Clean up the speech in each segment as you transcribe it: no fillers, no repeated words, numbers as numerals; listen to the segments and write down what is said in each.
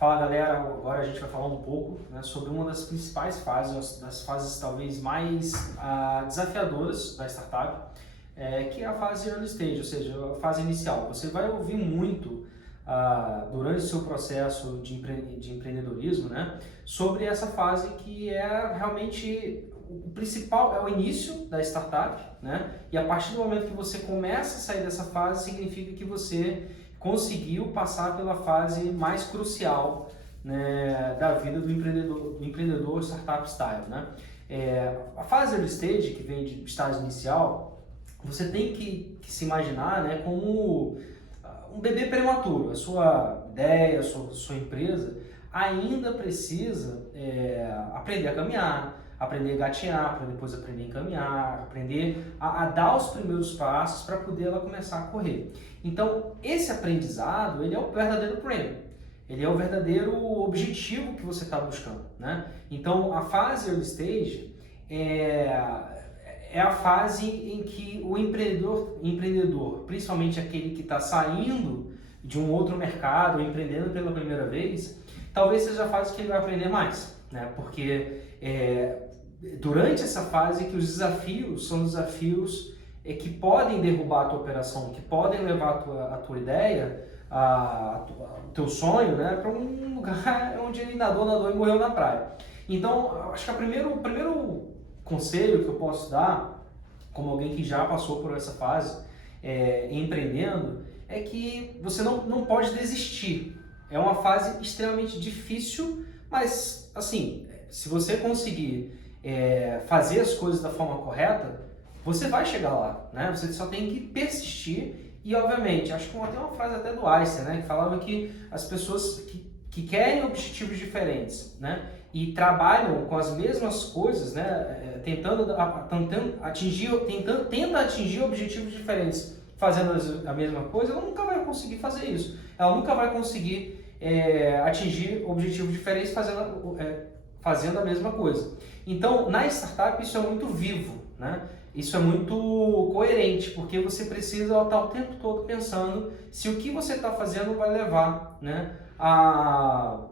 Fala galera, agora a gente vai falar um pouco, né, sobre uma das principais fases, das fases talvez mais desafiadoras da startup, que é a fase early stage, ou seja, a fase inicial. Você vai ouvir muito durante o seu processo de empreendedorismo, né, sobre essa fase que é realmente o principal, é o início da startup, né, e a partir do momento que você começa a sair dessa fase, significa que você conseguiu passar pela fase mais crucial, né, da vida do empreendedor startup style, né? A fase early stage, que vem de estágio inicial, você tem que se imaginar, né, como um bebê prematuro. A sua ideia, a sua empresa ainda precisa aprender a caminhar, aprender a gatinhar, para depois aprender a encaminhar, aprender a dar os primeiros passos para poder ela começar a correr. Então, esse aprendizado, ele é o verdadeiro prêmio, ele é o verdadeiro objetivo que você está buscando, né? Então, a fase early stage é a fase em que o empreendedor, principalmente aquele que está saindo de um outro mercado, empreendendo pela primeira vez, talvez seja a fase que ele vai aprender mais, né? Porque durante essa fase que os desafios são desafios que podem derrubar a tua operação, que podem levar a tua ideia, o teu sonho, né, para um lugar onde ele nadou e morreu na praia. Então, acho que o primeiro conselho que eu posso dar, como alguém que já passou por essa fase empreendendo, é que você não pode desistir. É uma fase extremamente difícil, mas assim, se você conseguir fazer as coisas da forma correta, você vai chegar lá, né? Você só tem que persistir e, obviamente, acho que tem uma frase até do Einstein, né, que falava que as pessoas que querem objetivos diferentes, né, e trabalham com as mesmas coisas, né, tentando atingir objetivos diferentes, fazendo a mesma coisa, ela nunca vai conseguir fazer isso. Ela nunca vai conseguir atingir objetivos diferentes fazendo a mesma coisa. Então, na startup isso é muito vivo, né? Isso é muito coerente, porque você precisa estar o tempo todo pensando se o que você está fazendo vai levar, né, ao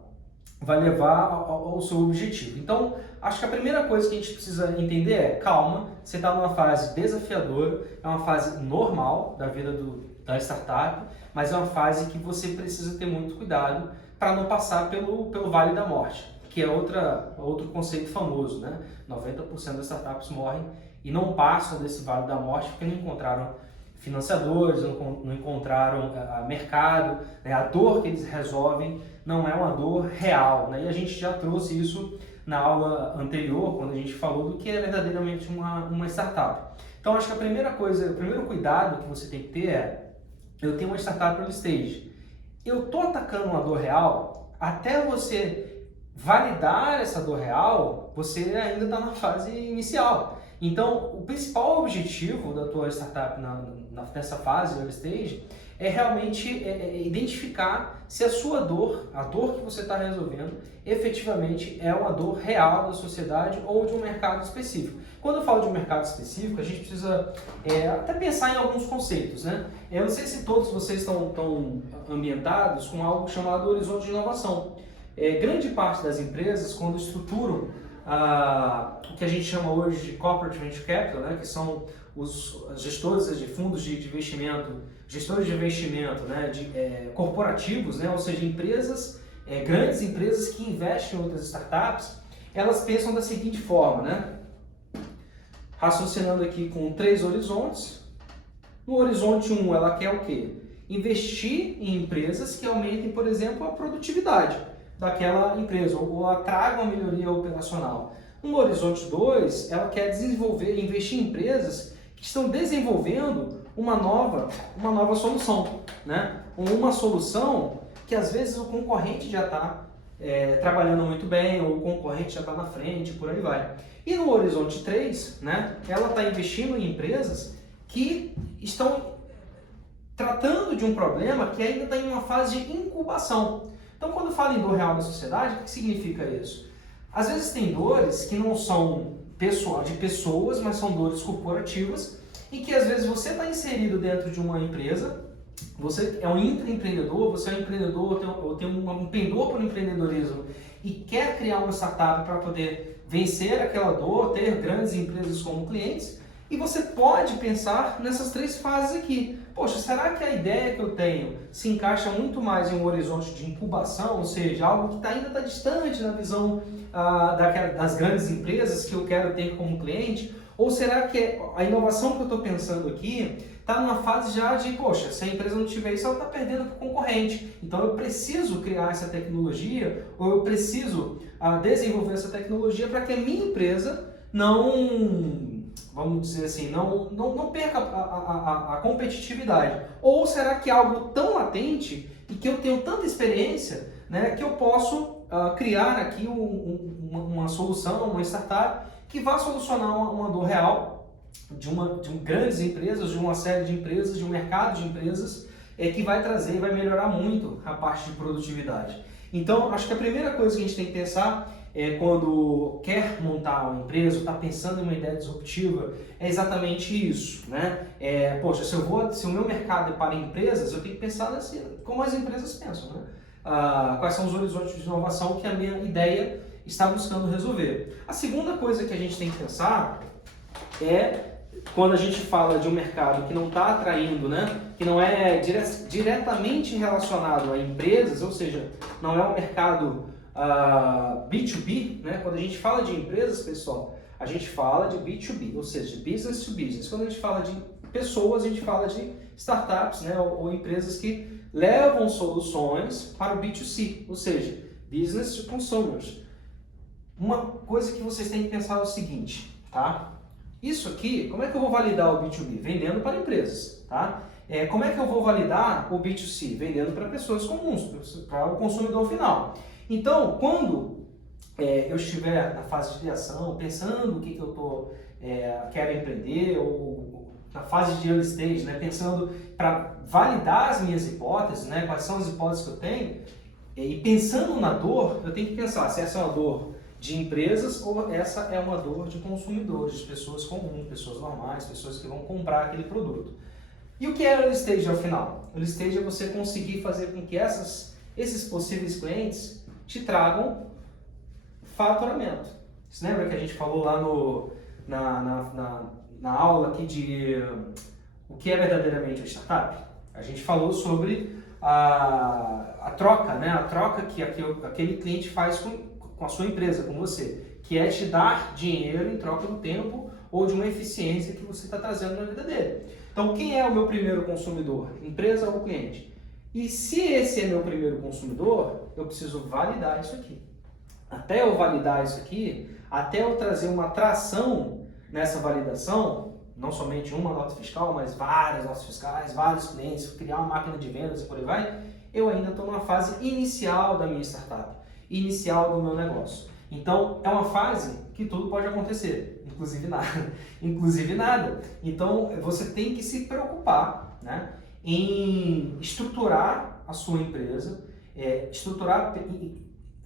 seu objetivo. Então, acho que a primeira coisa que a gente precisa entender é, calma, você está numa fase desafiadora, é uma fase normal da vida da startup, mas é uma fase que você precisa ter muito cuidado para não passar pelo Vale da Morte, que é outro conceito famoso, né? 90% das startups morrem e não passam desse Vale da Morte porque não encontraram financiadores, não encontraram mercado, né? A dor que eles resolvem não é uma dor real, né? E a gente já trouxe isso na aula anterior, quando a gente falou do que é verdadeiramente uma startup. Então, acho que o primeiro cuidado que você tem que ter eu tenho uma startup early stage. Eu estou atacando uma dor real, até você validar essa dor real, você ainda está na fase inicial. Então, o principal objetivo da tua startup nessa fase early stage, é realmente identificar se a sua dor, a dor que você está resolvendo, efetivamente é uma dor real da sociedade ou de um mercado específico. Quando eu falo de um mercado específico, a gente precisa até pensar em alguns conceitos, né? Eu não sei se todos vocês estão ambientados com algo chamado horizonte de inovação. Grande parte das empresas, quando estruturam o que a gente chama hoje de Corporate Venture Capital, né, que são os gestores de fundos de investimento, né, corporativos, né, ou seja, empresas, grandes empresas que investem em outras startups, elas pensam da seguinte forma, né, raciocinando aqui com 3 horizontes. No horizonte 1, ela quer o quê? Investir em empresas que aumentem, por exemplo, a produtividade daquela empresa, ou ela traga uma melhoria operacional. No horizonte 2, ela quer investir em empresas que estão desenvolvendo uma nova solução, né? Uma solução que às vezes o concorrente já está trabalhando muito bem, ou o concorrente já está na frente, por aí vai. E no horizonte 3, né, ela está investindo em empresas que estão tratando de um problema que ainda está em uma fase de incubação. Então, quando fala em dor real da sociedade, o que significa isso? Às vezes tem dores que não são de pessoas, mas são dores corporativas, e que às vezes você está inserido dentro de uma empresa você é um intraempreendedor, você é um empreendedor, ou tem um pendor para o empreendedorismo e quer criar uma startup para poder vencer aquela dor, ter grandes empresas como clientes, e você pode pensar nessas 3 fases aqui. Poxa, será que a ideia que eu tenho se encaixa muito mais em um horizonte de incubação, ou seja, algo que ainda está distante na visão das grandes empresas que eu quero ter como cliente? Ou será que a inovação que eu estou pensando aqui está numa fase já de, poxa, se a empresa não tiver isso, ela está perdendo para o concorrente. Então eu preciso criar essa tecnologia, ou eu preciso desenvolver essa tecnologia para que a minha empresa não, vamos dizer assim, não perca a competitividade. Ou será que é algo tão latente e que eu tenho tanta experiência, né, que eu posso criar aqui uma solução, uma startup que vá solucionar uma dor real de grandes empresas, de uma série de empresas, de um mercado de empresas, que vai trazer e vai melhorar muito a parte de produtividade. Então, acho que a primeira coisa que a gente tem que pensar quando quer montar uma empresa, ou está pensando em uma ideia disruptiva, é exatamente isso, né? Poxa, se o meu mercado é para empresas, eu tenho que pensar como as empresas pensam, né? Quais são os horizontes de inovação que a minha ideia está buscando resolver. A segunda coisa que a gente tem que pensar quando a gente fala de um mercado que não está atraindo, né, que não é diretamente relacionado a empresas, ou seja, não é um mercado B2B, né? Quando a gente fala de empresas, pessoal, a gente fala de B2B, ou seja, business to business. Quando a gente fala de pessoas, a gente fala de startups, né, ou empresas que levam soluções para o B2C, ou seja, business to consumers. Uma coisa que vocês têm que pensar é o seguinte, tá? Isso aqui, como é que eu vou validar o B2B? Vendendo para empresas, tá? Como é que eu vou validar o B2C? Vendendo para pessoas comuns, para o consumidor final. Então, quando eu estiver na fase de criação, pensando o que eu quero empreender, ou na fase de early stage, né, pensando para validar as minhas hipóteses, né, quais são as hipóteses que eu tenho, e pensando na dor, eu tenho que pensar se essa é uma dor de empresas ou essa é uma dor de consumidores, de pessoas comuns, pessoas normais, pessoas que vão comprar aquele produto. E o que é early stage ao final? Early stage é você conseguir fazer com que esses possíveis clientes te tragam faturamento. Você lembra que a gente falou lá na aula aqui de o que é verdadeiramente uma startup? A gente falou sobre a troca, né? A troca que aquele cliente faz com a sua empresa, com você, que é te dar dinheiro em troca do tempo ou de uma eficiência que você está trazendo na vida dele. Então, quem é o meu primeiro consumidor? Empresa ou cliente? E se esse é meu primeiro consumidor, eu preciso validar isso aqui. Até eu validar isso aqui, até eu trazer uma atração nessa validação, não somente uma nota fiscal, mas várias notas fiscais, vários clientes, criar uma máquina de vendas e por aí vai, eu ainda estou numa fase inicial da minha startup, inicial do meu negócio. Então, é uma fase que tudo pode acontecer, inclusive nada. Inclusive nada. Então, você tem que se preocupar, né, em estruturar a sua empresa,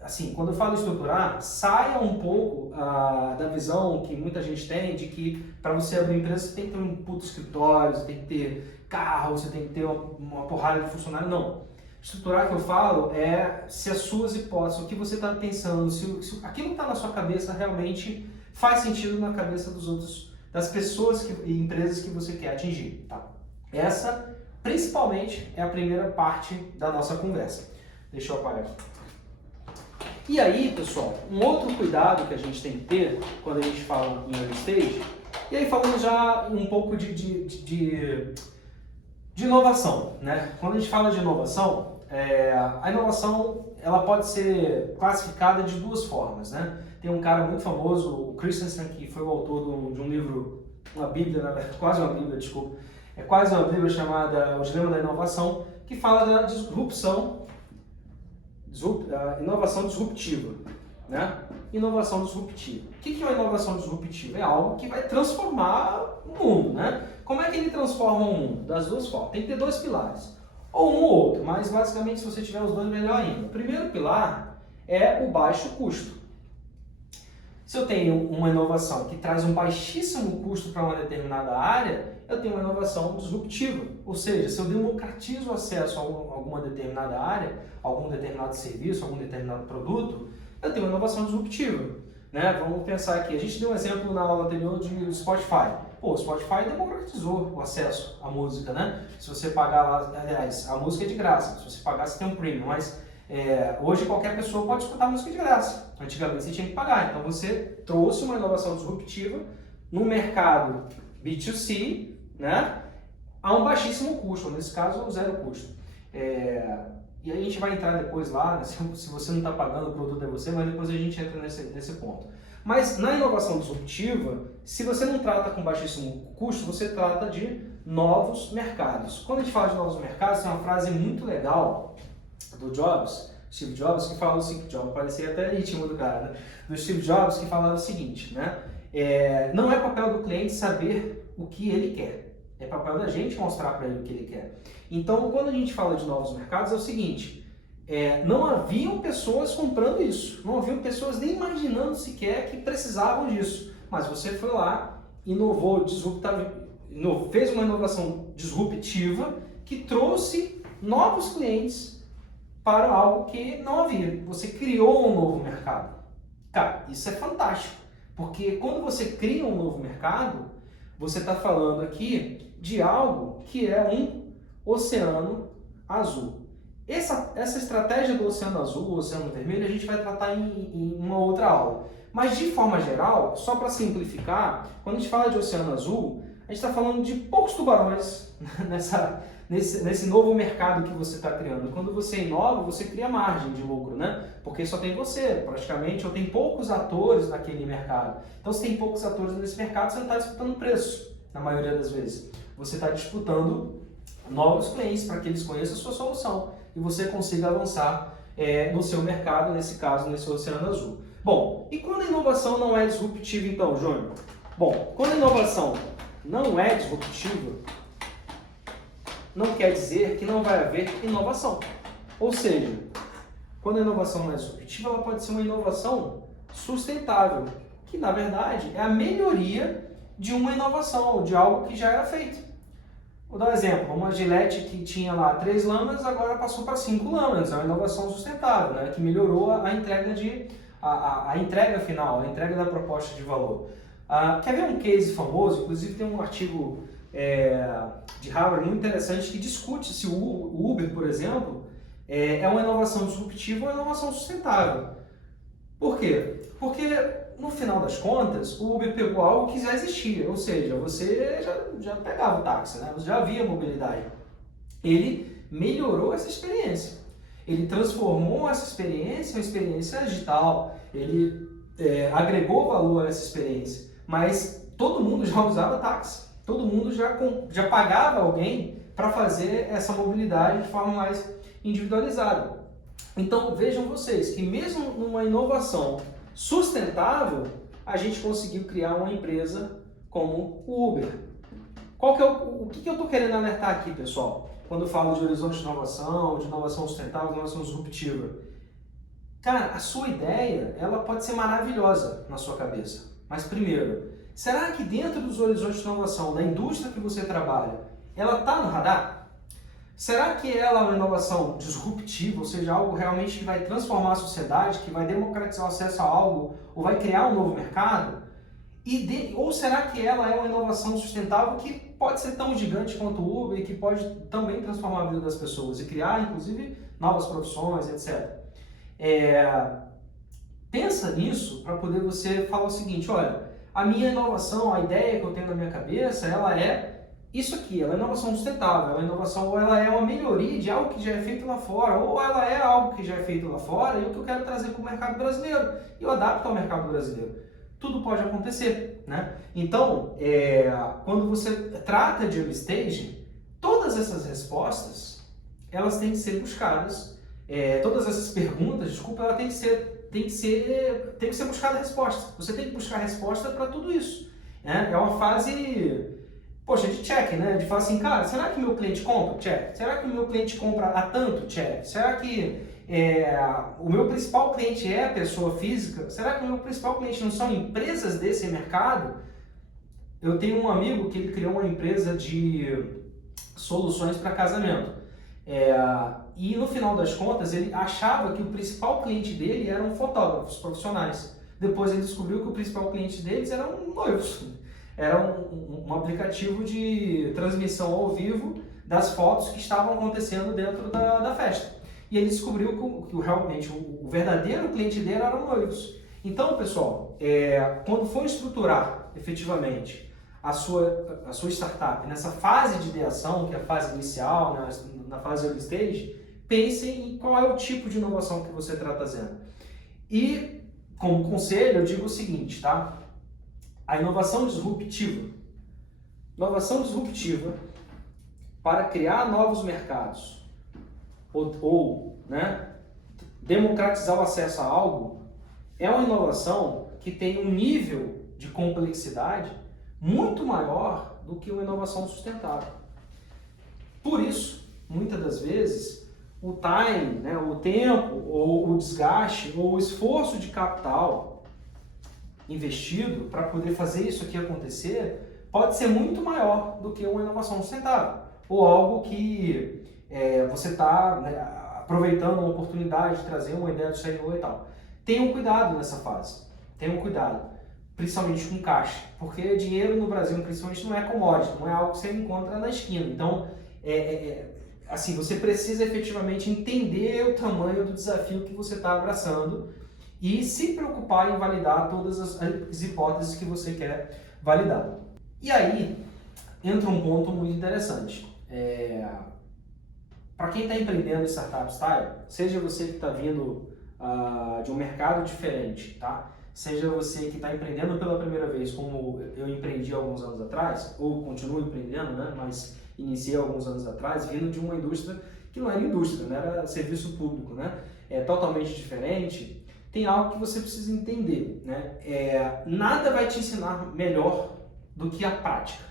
assim, quando eu falo estruturar, saia um pouco da visão que muita gente tem de que para você abrir empresa você tem que ter um puto escritório, você tem que ter carro, você tem que ter uma porrada de funcionário. Não. Estruturar que eu falo é se as suas hipóteses, o que você está pensando, se aquilo que está na sua cabeça realmente faz sentido na cabeça dos outros, das pessoas e empresas que você quer atingir. Tá? Essa, principalmente, é a primeira parte da nossa conversa. Deixa eu apagar aqui. E aí, pessoal, um outro cuidado que a gente tem que ter quando a gente fala em early stage, e aí falando já um pouco de inovação, né? Quando a gente fala de inovação, a inovação ela pode ser classificada de duas formas, né? Tem um cara muito famoso, o Christensen, que foi o autor de um livro, uma bíblia, quase uma bíblia, desculpa, é quase uma bíblia chamada O Dilema da Inovação, que fala da inovação disruptiva, né? Inovação disruptiva. O que é uma inovação disruptiva? É algo que vai transformar o mundo, né? Como é que ele transforma o mundo? Das duas formas. Tem que ter dois pilares. Ou um ou outro, mas basicamente se você tiver os dois, melhor ainda. O primeiro pilar é o baixo custo. Se eu tenho uma inovação que traz um baixíssimo custo para uma determinada área, eu tenho uma inovação disruptiva. Ou seja, se eu democratizo o acesso a alguma determinada área, a algum determinado serviço, a algum determinado produto, eu tenho uma inovação disruptiva. Né? Vamos pensar aqui, a gente deu um exemplo na aula anterior de Spotify. Pô, o Spotify democratizou o acesso à música, né? Se você pagar lá, aliás, a música é de graça, se você pagar você tem um premium, mas hoje qualquer pessoa pode escutar música de graça. Antigamente você tinha que pagar, então você trouxe uma inovação disruptiva no mercado B2C, né? A um baixíssimo custo, nesse caso zero custo. E aí a gente vai entrar depois lá, né? Se você não está pagando, o produto é você, mas depois a gente entra nesse ponto. Mas na inovação disruptiva, se você não trata com baixíssimo custo, você trata de novos mercados. Quando a gente fala de novos mercados, tem uma frase muito legal do Jobs, Steve Jobs, que fala o seguinte, Jobs parecia até ritmo do cara, né? Do Steve Jobs, que falava o seguinte, né? Não é papel do cliente saber o que ele quer, é papel da gente mostrar para ele o que ele quer. Então, quando a gente fala de novos mercados, é o seguinte, não haviam pessoas comprando isso, não haviam pessoas nem imaginando sequer que precisavam disso, mas você foi lá, inovou, fez uma inovação disruptiva que trouxe novos clientes para algo que não havia. Você criou um novo mercado. Cara, isso é fantástico, porque quando você cria um novo mercado, você está falando aqui de algo que é um oceano azul. Essa estratégia do oceano azul, o oceano vermelho, a gente vai tratar em uma outra aula. Mas de forma geral, só para simplificar, quando a gente fala de oceano azul, a gente está falando de poucos tubarões nesse novo mercado que você está criando. Quando você inova, você cria margem de lucro, né? Porque só tem você, praticamente, ou tem poucos atores naquele mercado. Então, se tem poucos atores nesse mercado, você não está disputando preço, na maioria das vezes. Você está disputando novos clientes para que eles conheçam a sua solução e você consiga avançar no seu mercado, nesse caso, nesse oceano azul. Bom, e quando a inovação não é disruptiva então, Júnior? Bom, quando a inovação não é disruptiva, não quer dizer que não vai haver inovação. Ou seja, quando a inovação não é disruptiva, ela pode ser uma inovação sustentável, que na verdade é a melhoria de uma inovação, de algo que já era feito. Vou dar um exemplo, uma Gillette que tinha lá 3 lâminas, agora passou para 5 lâminas, é uma inovação sustentável, né? Que melhorou a entrega a entrega final, a entrega da proposta de valor. Quer ver um case famoso? Inclusive tem um artigo de Harvard muito interessante que discute se o Uber, por exemplo, é uma inovação disruptiva ou uma inovação sustentável. Por quê? Porque no final das contas, o Uber pegou algo que já existia, ou seja, você já pegava o táxi, né? Você já havia mobilidade. Ele melhorou essa experiência. Ele transformou essa experiência em uma experiência digital. Ele agregou valor a essa experiência. Mas todo mundo já usava táxi. Todo mundo já pagava alguém para fazer essa mobilidade de forma mais individualizada. Então vejam vocês que mesmo numa inovação sustentável, a gente conseguiu criar uma empresa como o Uber. O que eu estou querendo alertar aqui, pessoal? Quando eu falo de horizonte de inovação sustentável, de inovação disruptiva. Cara, a sua ideia, ela pode ser maravilhosa na sua cabeça. Mas primeiro, será que dentro dos horizontes de inovação, da indústria que você trabalha, ela está no radar? Será que ela é uma inovação disruptiva, ou seja, algo realmente que vai transformar a sociedade, que vai democratizar o acesso a algo, ou vai criar um novo mercado? Ou será que ela é uma inovação sustentável que pode ser tão gigante quanto o Uber e que pode também transformar a vida das pessoas e criar, inclusive, novas profissões, etc. Pensa nisso para poder você falar o seguinte, olha, a minha inovação, a ideia que eu tenho na minha cabeça, ela é isso aqui, ela é inovação sustentável, ela é inovação, ou ela é uma melhoria de algo que já é feito lá fora, ou ela é algo que já é feito lá fora e o que eu quero trazer para o mercado brasileiro, e eu adapto ao mercado brasileiro. Tudo pode acontecer, né? Então, quando você trata de early stage, todas essas respostas, elas têm que ser buscadas, todas essas perguntas, desculpa, ela tem que ser buscada a resposta. Você tem que buscar a resposta para tudo isso. É uma fase, poxa, de check, né? De falar assim, cara, será que meu cliente compra? Check. Será que o meu cliente compra a tanto? Check. Será que o meu principal cliente é a pessoa física? Será que o meu principal cliente não são empresas desse mercado? eu tenho um amigo que ele criou uma empresa de soluções para casamento. E no final das contas, ele achava que o principal cliente dele eram fotógrafos profissionais. Depois ele descobriu que o principal cliente deles eram noivos. Era um aplicativo de transmissão ao vivo das fotos que estavam acontecendo dentro da festa. E ele descobriu que realmente o verdadeiro cliente dele eram noivos. Então, pessoal, quando for estruturar efetivamente a sua startup nessa fase de ideação, que é a fase inicial, né, na fase early stage, pensem em qual é o tipo de inovação que você está trazendo. E, como conselho, eu digo o seguinte, tá? A inovação disruptiva. Inovação disruptiva para criar novos mercados ou né, democratizar o acesso a algo é uma inovação que tem um nível de complexidade muito maior do que uma inovação sustentável. Por isso, muitas das vezes, o time, né, o tempo, ou o desgaste, ou o esforço de capital investido para poder fazer isso aqui acontecer pode ser muito maior do que uma inovação sustentável, ou algo que você está, né, aproveitando uma oportunidade de trazer uma ideia do exterior e tal. Tenham cuidado nessa fase, tenham cuidado, principalmente com caixa, porque dinheiro no Brasil, principalmente, não é commodity, não é algo que você encontra na esquina. Então, assim, você precisa efetivamente entender o tamanho do desafio que você está abraçando e se preocupar em validar todas as hipóteses que você quer validar. E aí, entra um ponto muito interessante. Para quem está empreendendo em startup style, seja você que está vindo de um mercado diferente, tá? Seja você que está empreendendo pela primeira vez, como eu empreendi alguns anos atrás, ou continuo empreendendo, né? Mas iniciei alguns anos atrás, vindo de uma indústria que não era indústria, né? Era serviço público, né? É totalmente diferente. Tem algo que você precisa entender, né? Nada vai te ensinar melhor do que a prática.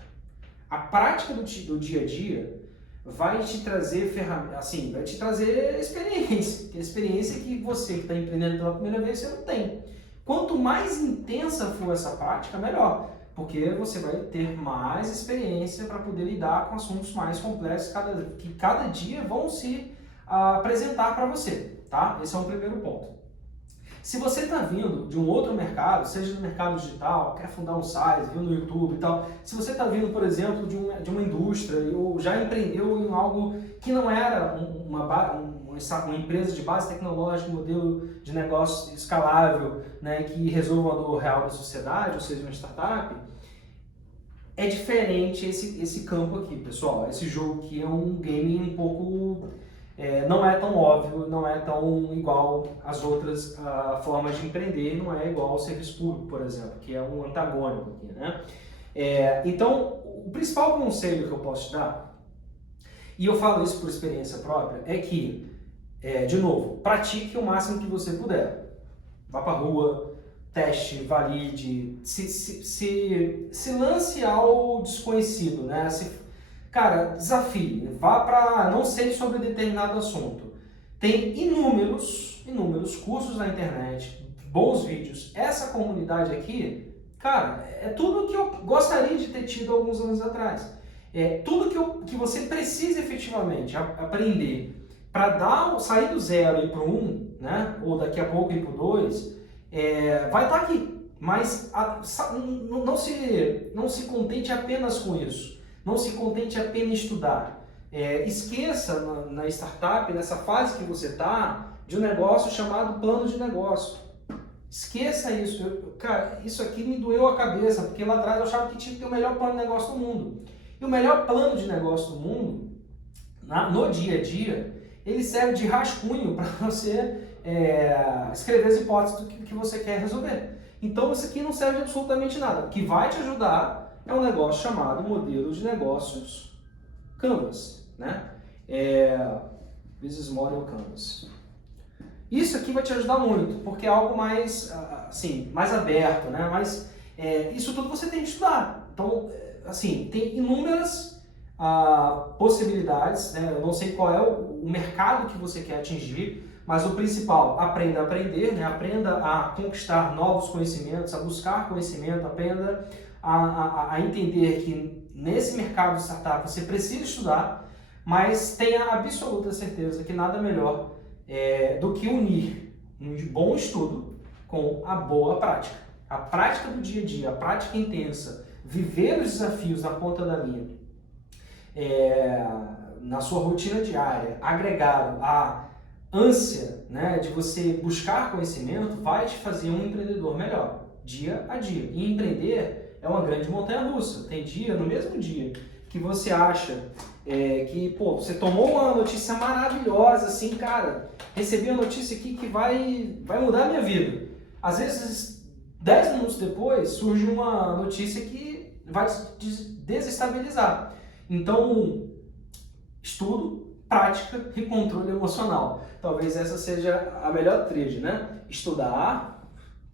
A prática do dia a dia vai te trazer ferramentas, assim, vai te trazer experiência que você que está empreendendo pela primeira vez você não tem. Quanto mais intensa for essa prática, melhor, porque você vai ter mais experiência para poder lidar com assuntos mais complexos que cada dia vão se apresentar para você, tá? Esse é um primeiro ponto. Se você está vindo de um outro mercado, seja no mercado digital, quer fundar um site, viu no YouTube e tal, se você está vindo, por exemplo, de uma indústria ou já empreendeu em algo que não era uma empresa de base tecnológica, um modelo de negócio escalável, né, que resolva a dor real da sociedade, ou seja, uma startup, é diferente esse campo aqui, pessoal. Esse jogo aqui é um game um pouco... não é tão óbvio, não é tão igual às outras formas de empreender, não é igual ao serviço público, por exemplo, que é um antagônico aqui, né? Então, o principal conselho que eu posso te dar, e eu falo isso por experiência própria, é que, de novo, pratique o máximo que você puder. Vá para a rua, teste, valide, se lance ao desconhecido, né? Cara, desafie, vá para não sei sobre determinado assunto. Tem inúmeros cursos na internet, bons vídeos. Essa comunidade aqui, cara, é tudo que eu gostaria de ter tido alguns anos atrás. É tudo que você precisa efetivamente aprender para sair do 0 e ir para o 1, né? Ou daqui a pouco ir para o 2, vai estar aqui. Mas não se contente apenas com isso. Não se contente apenas em estudar. Esqueça na startup, nessa fase que você está, de um negócio chamado plano de negócio. Esqueça isso. Cara, isso aqui me doeu a cabeça, porque lá atrás eu achava que tinha que ter o melhor plano de negócio do mundo. E o melhor plano de negócio do mundo, no dia a dia, ele serve de rascunho para você escrever as hipóteses do que você quer resolver. Então isso aqui não serve de absolutamente nada. O que vai te ajudar é um negócio chamado modelo de negócios Canvas, né? Business Model Canvas. Isso aqui vai te ajudar muito, porque é algo mais, assim, mais aberto, né? Mas isso tudo você tem que estudar. Então, assim, tem inúmeras possibilidades, né? Eu não sei qual é o mercado que você quer atingir, mas o principal, aprenda a aprender, né? Aprenda a conquistar novos conhecimentos, a buscar conhecimento, aprenda a entender que nesse mercado de startup você precisa estudar, mas tenha absoluta certeza que nada melhor do que unir um bom estudo com a boa prática. A prática do dia a dia, a prática intensa, viver os desafios na ponta da linha, na sua rotina diária, agregado à ânsia, né, de você buscar conhecimento, vai te fazer um empreendedor melhor, dia a dia. E empreender é uma grande montanha-russa. Tem dia, no mesmo dia, que você acha que, você tomou uma notícia maravilhosa, assim, cara, recebi a notícia aqui que vai mudar a minha vida. Às vezes, 10 minutos depois, surge uma notícia que vai te desestabilizar. Então, estudo, prática e controle emocional. Talvez essa seja a melhor tríade, né? Estudar,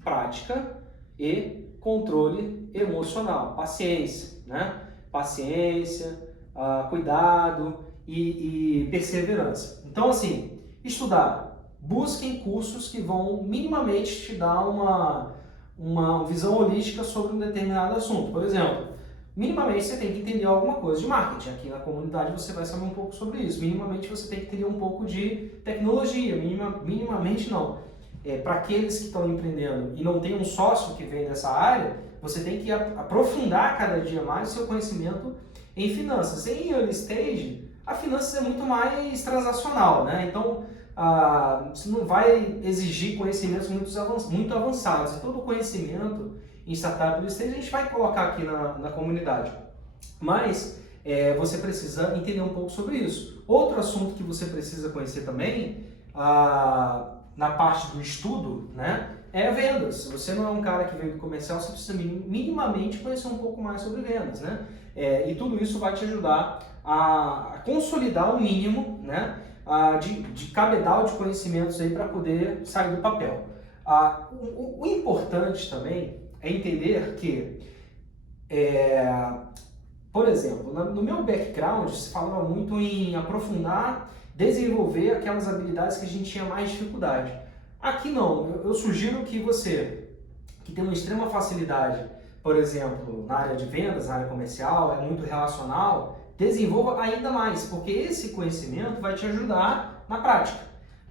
prática e controle emocional. Paciência, né? Paciência, cuidado e perseverança. Então, assim, estudar. Busquem cursos que vão minimamente te dar uma visão holística sobre um determinado assunto. Por exemplo, minimamente você tem que entender alguma coisa de marketing. Aqui na comunidade você vai saber um pouco sobre isso. Minimamente você tem que entender um pouco de tecnologia. Minimamente não. Para aqueles que estão empreendendo e não tem um sócio que vem dessa área, você tem que aprofundar cada dia mais o seu conhecimento em finanças. Em early stage, a finanças é muito mais transacional, né? Então, você não vai exigir conhecimentos muito avançados. E todo o conhecimento em startup early stage a gente vai colocar aqui na comunidade. Mas você precisa entender um pouco sobre isso. Outro assunto que você precisa conhecer também, na parte do estudo, né, é vendas. Se você não é um cara que veio do comercial, você precisa minimamente conhecer um pouco mais sobre vendas, né? E tudo isso vai te ajudar a consolidar o mínimo, né, de cabedal de conhecimentos aí para poder sair do papel. O importante também é entender que, por exemplo, no meu background se falava muito em aprofundar, desenvolver aquelas habilidades que a gente tinha mais dificuldade. Aqui não, eu sugiro que você, que tem uma extrema facilidade, por exemplo, na área de vendas, na área comercial, é muito relacional, desenvolva ainda mais, porque esse conhecimento vai te ajudar na prática.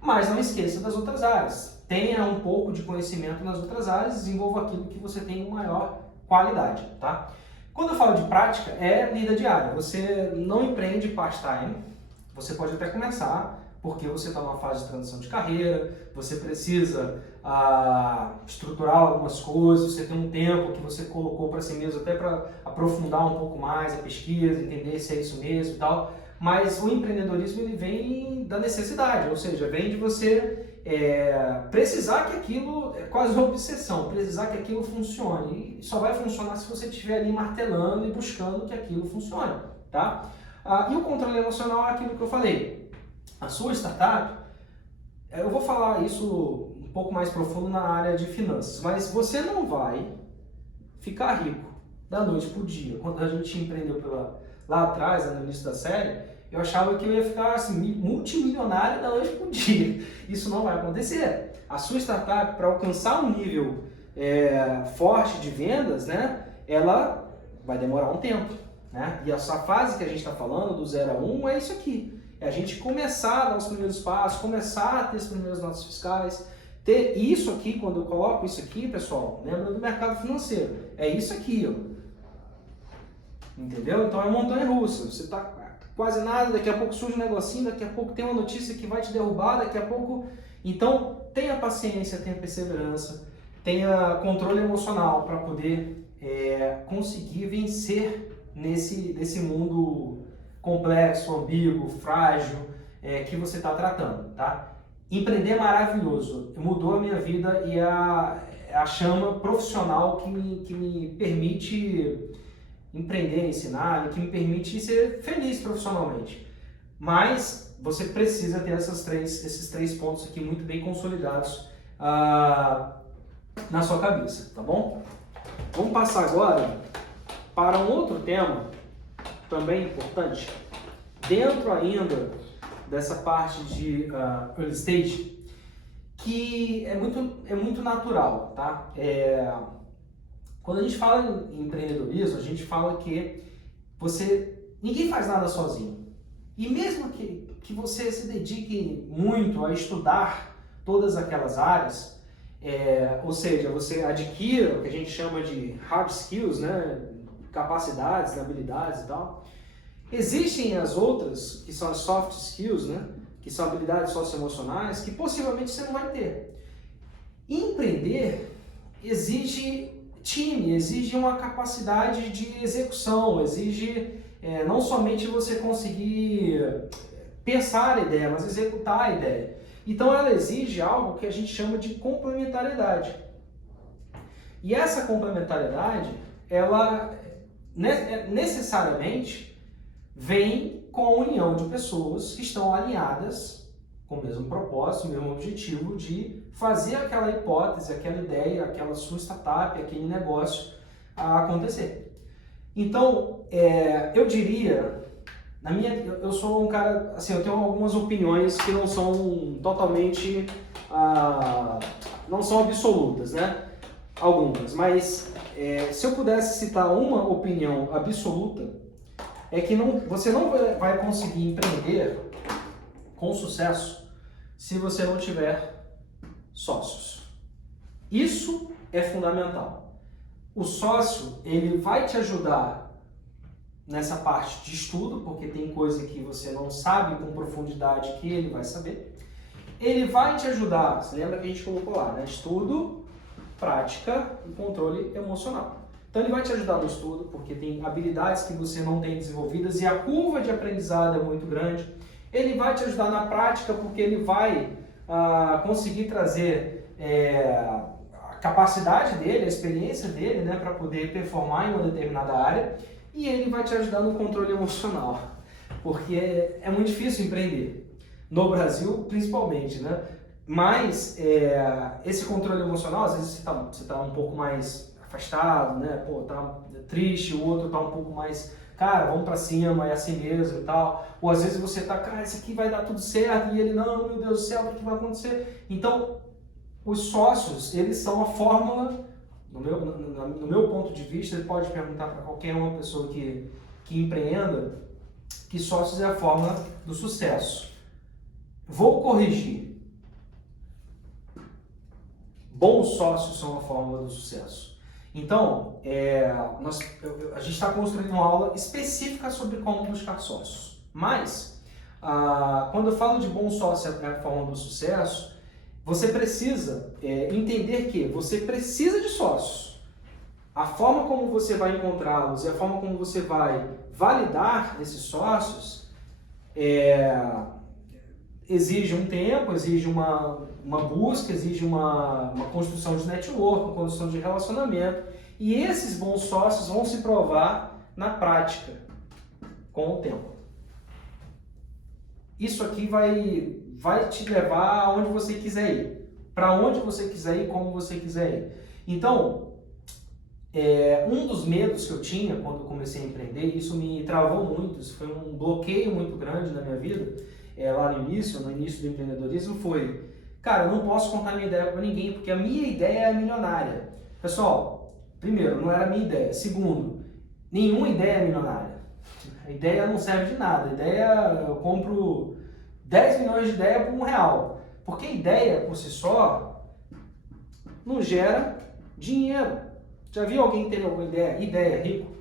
Mas não esqueça das outras áreas. Tenha um pouco de conhecimento nas outras áreas, desenvolva aquilo que você tem maior qualidade, tá? Quando eu falo de prática, é vida diária. Você não empreende part-time, você pode até começar, porque você está numa fase de transição de carreira, você precisa estruturar algumas coisas, você tem um tempo que você colocou para si mesmo até para aprofundar um pouco mais a pesquisa, entender se é isso mesmo e tal. Mas o empreendedorismo ele vem da necessidade, ou seja, vem de você precisar que aquilo, é quase uma obsessão, precisar que aquilo funcione. E só vai funcionar se você estiver ali martelando e buscando que aquilo funcione, tá? E o controle emocional é aquilo que eu falei. A sua startup, eu vou falar isso um pouco mais profundo na área de finanças, mas você não vai ficar rico da noite para o dia. Quando a gente empreendeu lá atrás, no início da série, eu achava que eu ia ficar assim, multimilionário da noite para o dia. Isso não vai acontecer. A sua startup, para alcançar um nível forte de vendas, né, ela vai demorar um tempo. Né? E essa fase que a gente está falando, do 0 a 1, é isso aqui. É a gente começar a dar os primeiros passos, começar a ter as primeiras notas fiscais, ter isso aqui, quando eu coloco isso aqui, pessoal, lembra do mercado financeiro. É isso aqui, ó. Entendeu? Então é montanha-russa. Você está quase nada, daqui a pouco surge um negocinho, daqui a pouco tem uma notícia que vai te derrubar, daqui a pouco... Então, tenha paciência, tenha perseverança, tenha controle emocional para poder conseguir vencer nesse mundo complexo, ambíguo, frágil que você está tratando, tá? Empreender é maravilhoso, mudou a minha vida e a chama profissional que me permite empreender, ensinar, que me permite ser feliz profissionalmente. Mas você precisa ter esses três pontos aqui muito bem consolidados na sua cabeça, tá bom? Vamos passar agora para um outro tema também importante, dentro ainda dessa parte de early stage, que é muito natural, tá? Quando a gente fala em empreendedorismo, a gente fala que ninguém faz nada sozinho. E mesmo que você se dedique muito a estudar todas aquelas áreas, ou seja, você adquira o que a gente chama de hard skills, né? Capacidades, habilidades e tal. Existem as outras, que são as soft skills, né? Que são habilidades socioemocionais, que possivelmente você não vai ter. Empreender exige time, exige uma capacidade de execução, exige não somente você conseguir pensar a ideia, mas executar a ideia. Então ela exige algo que a gente chama de complementariedade. E essa complementariedade, ela necessariamente vem com a união de pessoas que estão alinhadas com o mesmo propósito, o mesmo objetivo de fazer aquela hipótese, aquela ideia, aquela sua startup, aquele negócio acontecer. Então, eu diria, eu sou um cara, assim, eu tenho algumas opiniões que não são totalmente, não são absolutas, né? Algumas, mas se eu pudesse citar uma opinião absoluta, é que você não vai conseguir empreender com sucesso se você não tiver sócios. Isso é fundamental. O sócio, ele vai te ajudar nessa parte de estudo, porque tem coisa que você não sabe com profundidade que ele vai saber. Ele vai te ajudar, você lembra que a gente colocou lá, né? Estudo, prática e controle emocional. Então ele vai te ajudar no estudo, porque tem habilidades que você não tem desenvolvidas e a curva de aprendizado é muito grande. Ele vai te ajudar na prática, porque ele vai conseguir trazer a capacidade dele, a experiência dele, né, para poder performar em uma determinada área. E ele vai te ajudar no controle emocional, porque é muito difícil empreender, no Brasil principalmente, né? Mas esse controle emocional, às vezes você tá um pouco mais afastado, né? Pô, tá triste, o outro tá um pouco mais, cara, vamos pra cima, é assim mesmo e tal. Ou às vezes você tá, cara, isso aqui vai dar tudo certo, e ele, não, meu Deus do céu, o que vai acontecer? Então, os sócios, eles são a fórmula, no meu ponto de vista, você pode perguntar para qualquer uma pessoa que empreenda, que sócios é a fórmula do sucesso. Vou corrigir. Bons sócios são a fórmula do sucesso. Então, a gente está construindo uma aula específica sobre como buscar sócios. Mas, quando eu falo de bom sócio é a fórmula do sucesso, você precisa entender que você precisa de sócios. A forma como você vai encontrá-los e a forma como você vai validar esses sócios exige um tempo, exige uma busca, exige uma construção de network, uma construção de relacionamento. E esses bons sócios vão se provar na prática, com o tempo. Isso aqui vai te levar aonde você quiser ir, para onde você quiser ir, como você quiser ir. Então, um dos medos que eu tinha quando eu comecei a empreender, isso me travou muito, isso foi um bloqueio muito grande na minha vida, lá no início do empreendedorismo, foi, cara, eu não posso contar minha ideia para ninguém, porque a minha ideia é milionária. Pessoal, primeiro, não era a minha ideia. Segundo, nenhuma ideia é milionária. A ideia não serve de nada. A ideia, eu compro 10 milhões de ideia por R$1. Porque a ideia, por si só, não gera dinheiro. Já viu alguém que teve alguma ideia rico?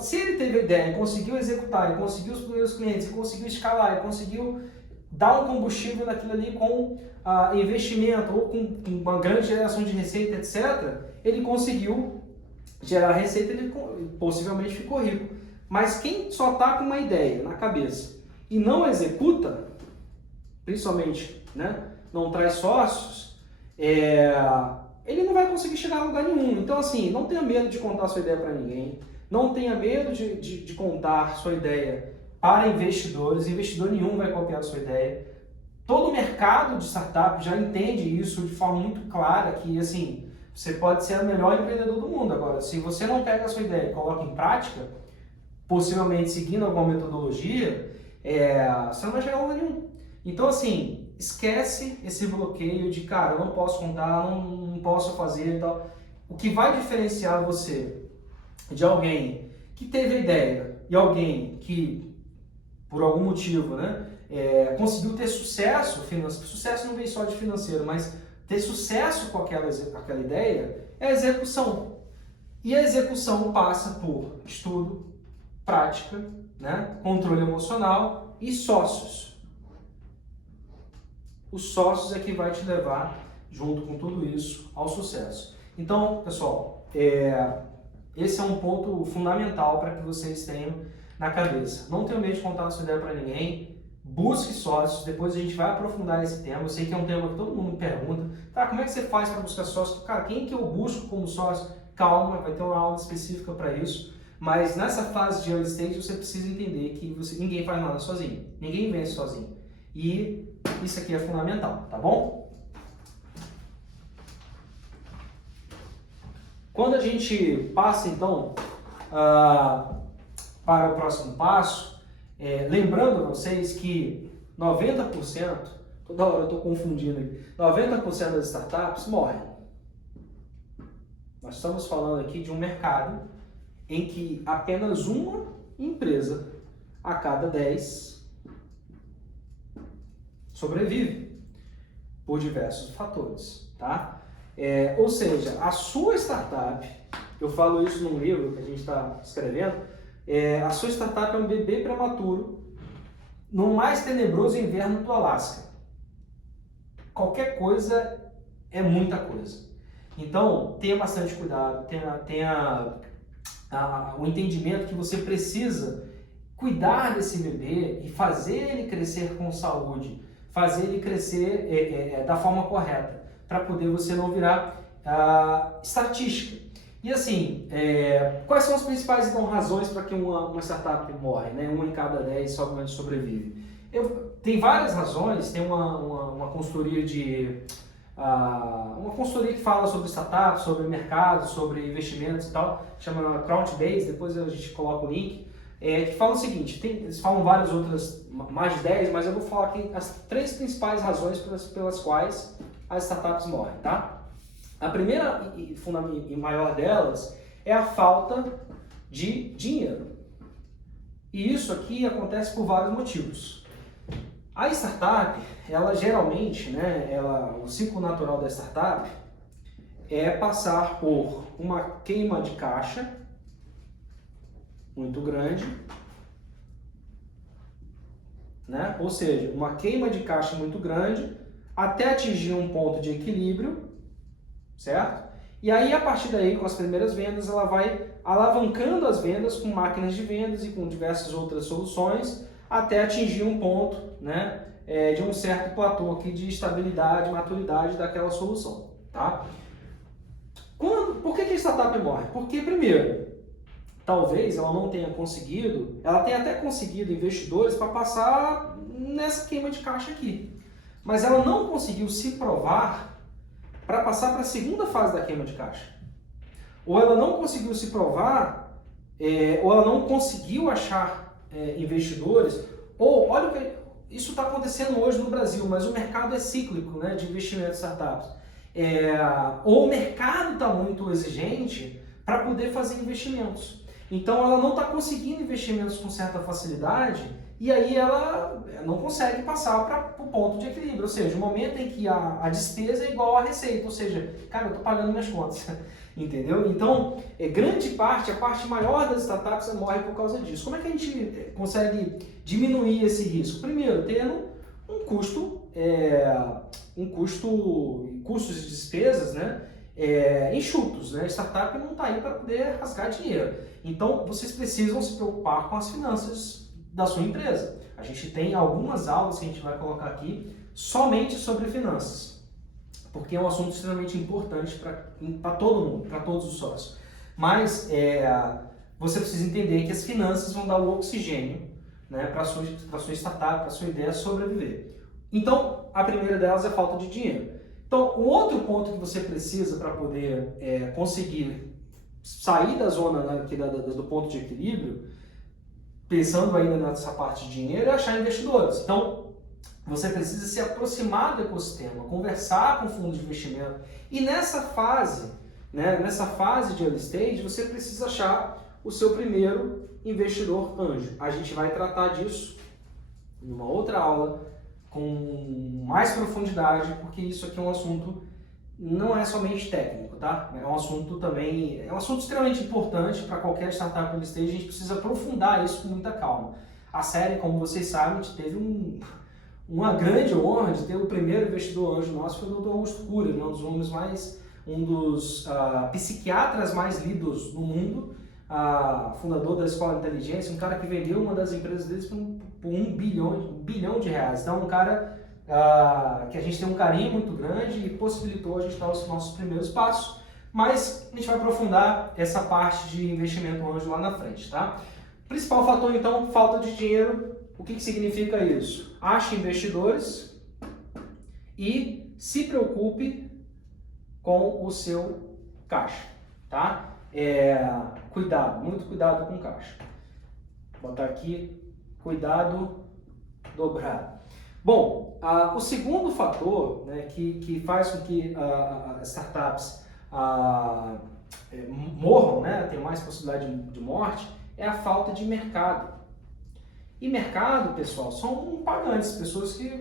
Se ele teve a ideia e conseguiu executar, e conseguiu os primeiros clientes, e conseguiu escalar, e conseguiu dar um combustível naquilo ali com investimento ou com uma grande geração de receita, etc., ele conseguiu gerar receita, ele possivelmente ficou rico. Mas quem só está com uma ideia na cabeça e não executa, principalmente, né, não traz sócios, ele não vai conseguir chegar a lugar nenhum. Então, assim, não tenha medo de contar sua ideia para ninguém. Não tenha medo de contar sua ideia para investidores. Investidor nenhum vai copiar a sua ideia. Todo o mercado de startup já entende isso de forma muito clara, que assim, você pode ser o melhor empreendedor do mundo. Agora, se você não pega a sua ideia e coloca em prática, possivelmente seguindo alguma metodologia, você não vai chegar a lugar nenhum. Então, assim, esquece esse bloqueio de, cara, eu não posso contar, não posso fazer e tal. o que vai diferenciar você de alguém que teve a ideia e alguém que, por algum motivo, né, conseguiu ter sucesso financeiro. Sucesso não vem só de financeiro, mas ter sucesso com aquela ideia é a execução. E a execução passa por estudo, prática, né, controle emocional e sócios. Os sócios é que vai te levar, junto com tudo isso, ao sucesso. Então, pessoal, esse é um ponto fundamental para que vocês tenham na cabeça. Não tenha medo de contar a sua ideia para ninguém, busque sócios, depois a gente vai aprofundar esse tema. Eu sei que é um tema que todo mundo me pergunta, tá, como é que você faz para buscar sócios? Cara, quem que eu busco como sócio? Calma, vai ter uma aula específica para isso, mas nessa fase de early stage você precisa entender que ninguém faz nada sozinho, ninguém vence sozinho. E isso aqui é fundamental, tá bom? Quando a gente passa, então, para o próximo passo, lembrando a vocês que 90%, toda hora eu estou confundindo aqui, 90% das startups morrem. Nós estamos falando aqui de um mercado em que apenas uma empresa a cada 10 sobrevive por diversos fatores, tá? Ou seja, a sua startup, eu falo isso num livro que a gente está escrevendo, a sua startup é um bebê prematuro no mais tenebroso inverno do Alasca. Qualquer coisa é muita coisa. Então, tenha bastante cuidado, tenha o entendimento que você precisa cuidar desse bebê e fazer ele crescer com saúde, fazer ele crescer da forma correta, para poder você não virar estatística. E assim, quais são as principais então, razões para que uma startup morre, né? Uma em cada 10 somente sobrevive? Tem várias razões, tem uma consultoria uma consultoria que fala sobre startups, sobre mercado, sobre investimentos e tal, chama Crowdbase, depois a gente coloca o link, que fala o seguinte, eles falam várias outras, mais de 10, mas eu vou falar aqui as 3 principais razões pelas quais as startups morrem, tá? A primeira e maior delas é a falta de dinheiro. E isso aqui acontece por vários motivos. A startup, ela geralmente, né, o ciclo natural da startup é passar por uma queima de caixa muito grande, né? Ou seja, uma queima de caixa muito grande até atingir um ponto de equilíbrio, certo? E aí, a partir daí, com as primeiras vendas, ela vai alavancando as vendas com máquinas de vendas e com diversas outras soluções até atingir um ponto, né, de um certo platô aqui de estabilidade, maturidade daquela solução, tá? Por que a startup morre? Porque, primeiro, talvez ela não tenha conseguido, ela tenha até conseguido investidores para passar nessa queima de caixa aqui, mas ela não conseguiu se provar para passar para a segunda fase da queima de caixa. Ou ela não conseguiu se provar, ou ela não conseguiu achar investidores, ou olha o que isso está acontecendo hoje no Brasil, mas o mercado é cíclico, né, de investimento em startups. Ou o mercado está muito exigente para poder fazer investimentos. Então ela não está conseguindo investimentos com certa facilidade e aí ela não consegue passar para o ponto de equilíbrio, ou seja, o momento em que a despesa é igual à receita, ou seja, cara, eu estou pagando minhas contas, entendeu? Então, grande parte, a parte maior das startups morre por causa disso. Como é que a gente consegue diminuir esse risco? Primeiro, tendo custos de despesas, né, enxutos, né? A startup não está aí para poder rasgar dinheiro. Então, vocês precisam se preocupar com as finanças da sua empresa. A gente tem algumas aulas que a gente vai colocar aqui somente sobre finanças, porque é um assunto extremamente importante para todo mundo, para todos os sócios. Mas você precisa entender que as finanças vão dar o oxigênio, né, para a sua startup, para a sua ideia sobreviver. Então, a primeira delas é a falta de dinheiro. Então, o outro ponto que você precisa para poder conseguir sair da zona, né, do ponto de equilíbrio, pensando ainda nessa parte de dinheiro, é achar investidores. Então, você precisa se aproximar do ecossistema, conversar com fundos de investimento. E nessa fase, né? Nessa fase de early stage, você precisa achar o seu primeiro investidor anjo. A gente vai tratar disso numa outra aula com mais profundidade, porque isso aqui é um assunto não é somente técnico, tá? É um assunto também, é um assunto extremamente importante para qualquer startup early stage, a gente precisa aprofundar isso com muita calma. A série, como vocês sabem, teve uma grande honra de ter o primeiro investidor anjo nosso, foi o Dr. Augusto Cury, um dos psiquiatras mais lidos no mundo, fundador da Escola de Inteligência, um cara que vendeu uma das empresas deles por um bilhão de reais. Então, um cara que a gente tem um carinho muito grande e possibilitou a gente dar os nossos primeiros passos, mas a gente vai aprofundar essa parte de investimento anjo lá na frente, tá? Principal fator, então, falta de dinheiro. O que significa isso? Ache investidores e se preocupe com o seu caixa, tá? Cuidado, muito cuidado com o caixa. Vou botar aqui, cuidado dobrado. Bom, o segundo fator, né, que faz com que as startups morram, né, tenham mais possibilidade de morte, é a falta de mercado. E mercado, pessoal, são pagantes,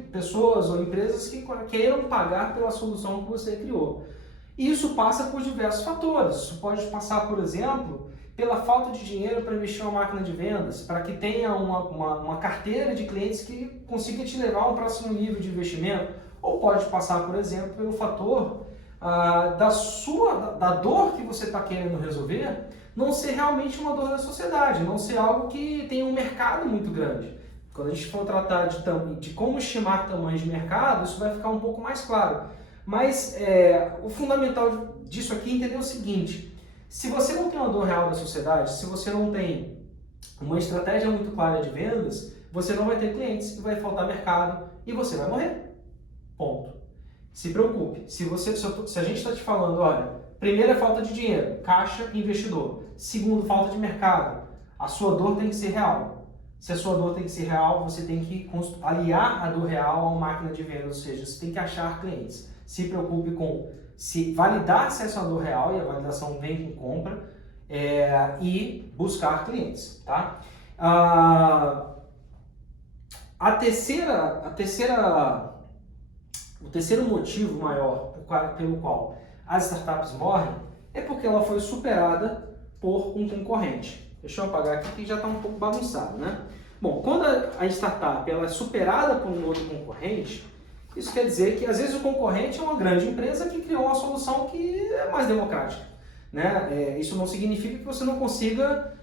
pessoas ou empresas que queiram pagar pela solução que você criou. E isso passa por diversos fatores. Isso pode passar, por exemplo, pela falta de dinheiro para investir em uma máquina de vendas, para que tenha uma carteira de clientes que consiga te levar a um próximo nível de investimento. Ou pode passar, por exemplo, pelo fator da dor que você está querendo resolver não ser realmente uma dor da sociedade, não ser algo que tenha um mercado muito grande. Quando a gente for tratar de como estimar tamanho de mercado, isso vai ficar um pouco mais claro. Mas o fundamental disso aqui é entender o seguinte: se você não tem uma dor real da sociedade, se você não tem uma estratégia muito clara de vendas, você não vai ter clientes, vai faltar mercado e você vai morrer. Ponto. Se preocupe. Se a gente está te falando, olha, primeiro é falta de dinheiro, caixa, investidor. Segundo, falta de mercado. A sua dor tem que ser real. Se a sua dor tem que ser real, você tem que aliar a dor real a uma máquina de vendas, ou seja, você tem que achar clientes. Se preocupe com validar se essa dor real, e a validação vem com compra, e buscar clientes, tá? O terceiro motivo maior pelo qual as startups morrem é porque ela foi superada por um concorrente. Deixa eu apagar aqui que já está um pouco bagunçado, né? Bom, quando a startup ela é superada por um outro concorrente, isso quer dizer que às vezes o concorrente é uma grande empresa que criou uma solução que é mais democrática, né? Isso não significa que você não consiga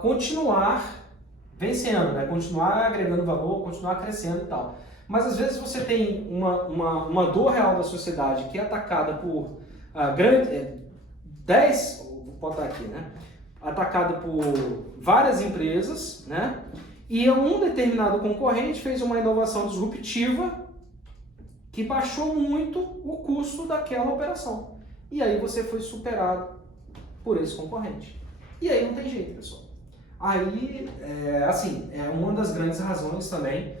continuar vencendo, né? Continuar agregando valor, continuar crescendo e tal. Mas às vezes você tem uma dor real da sociedade que é atacada por vou botar aqui, né? Atacada por várias empresas, né? E um determinado concorrente fez uma inovação disruptiva que baixou muito o custo daquela operação. E aí você foi superado por esse concorrente. E aí não tem jeito, pessoal. Aí, é uma das grandes razões também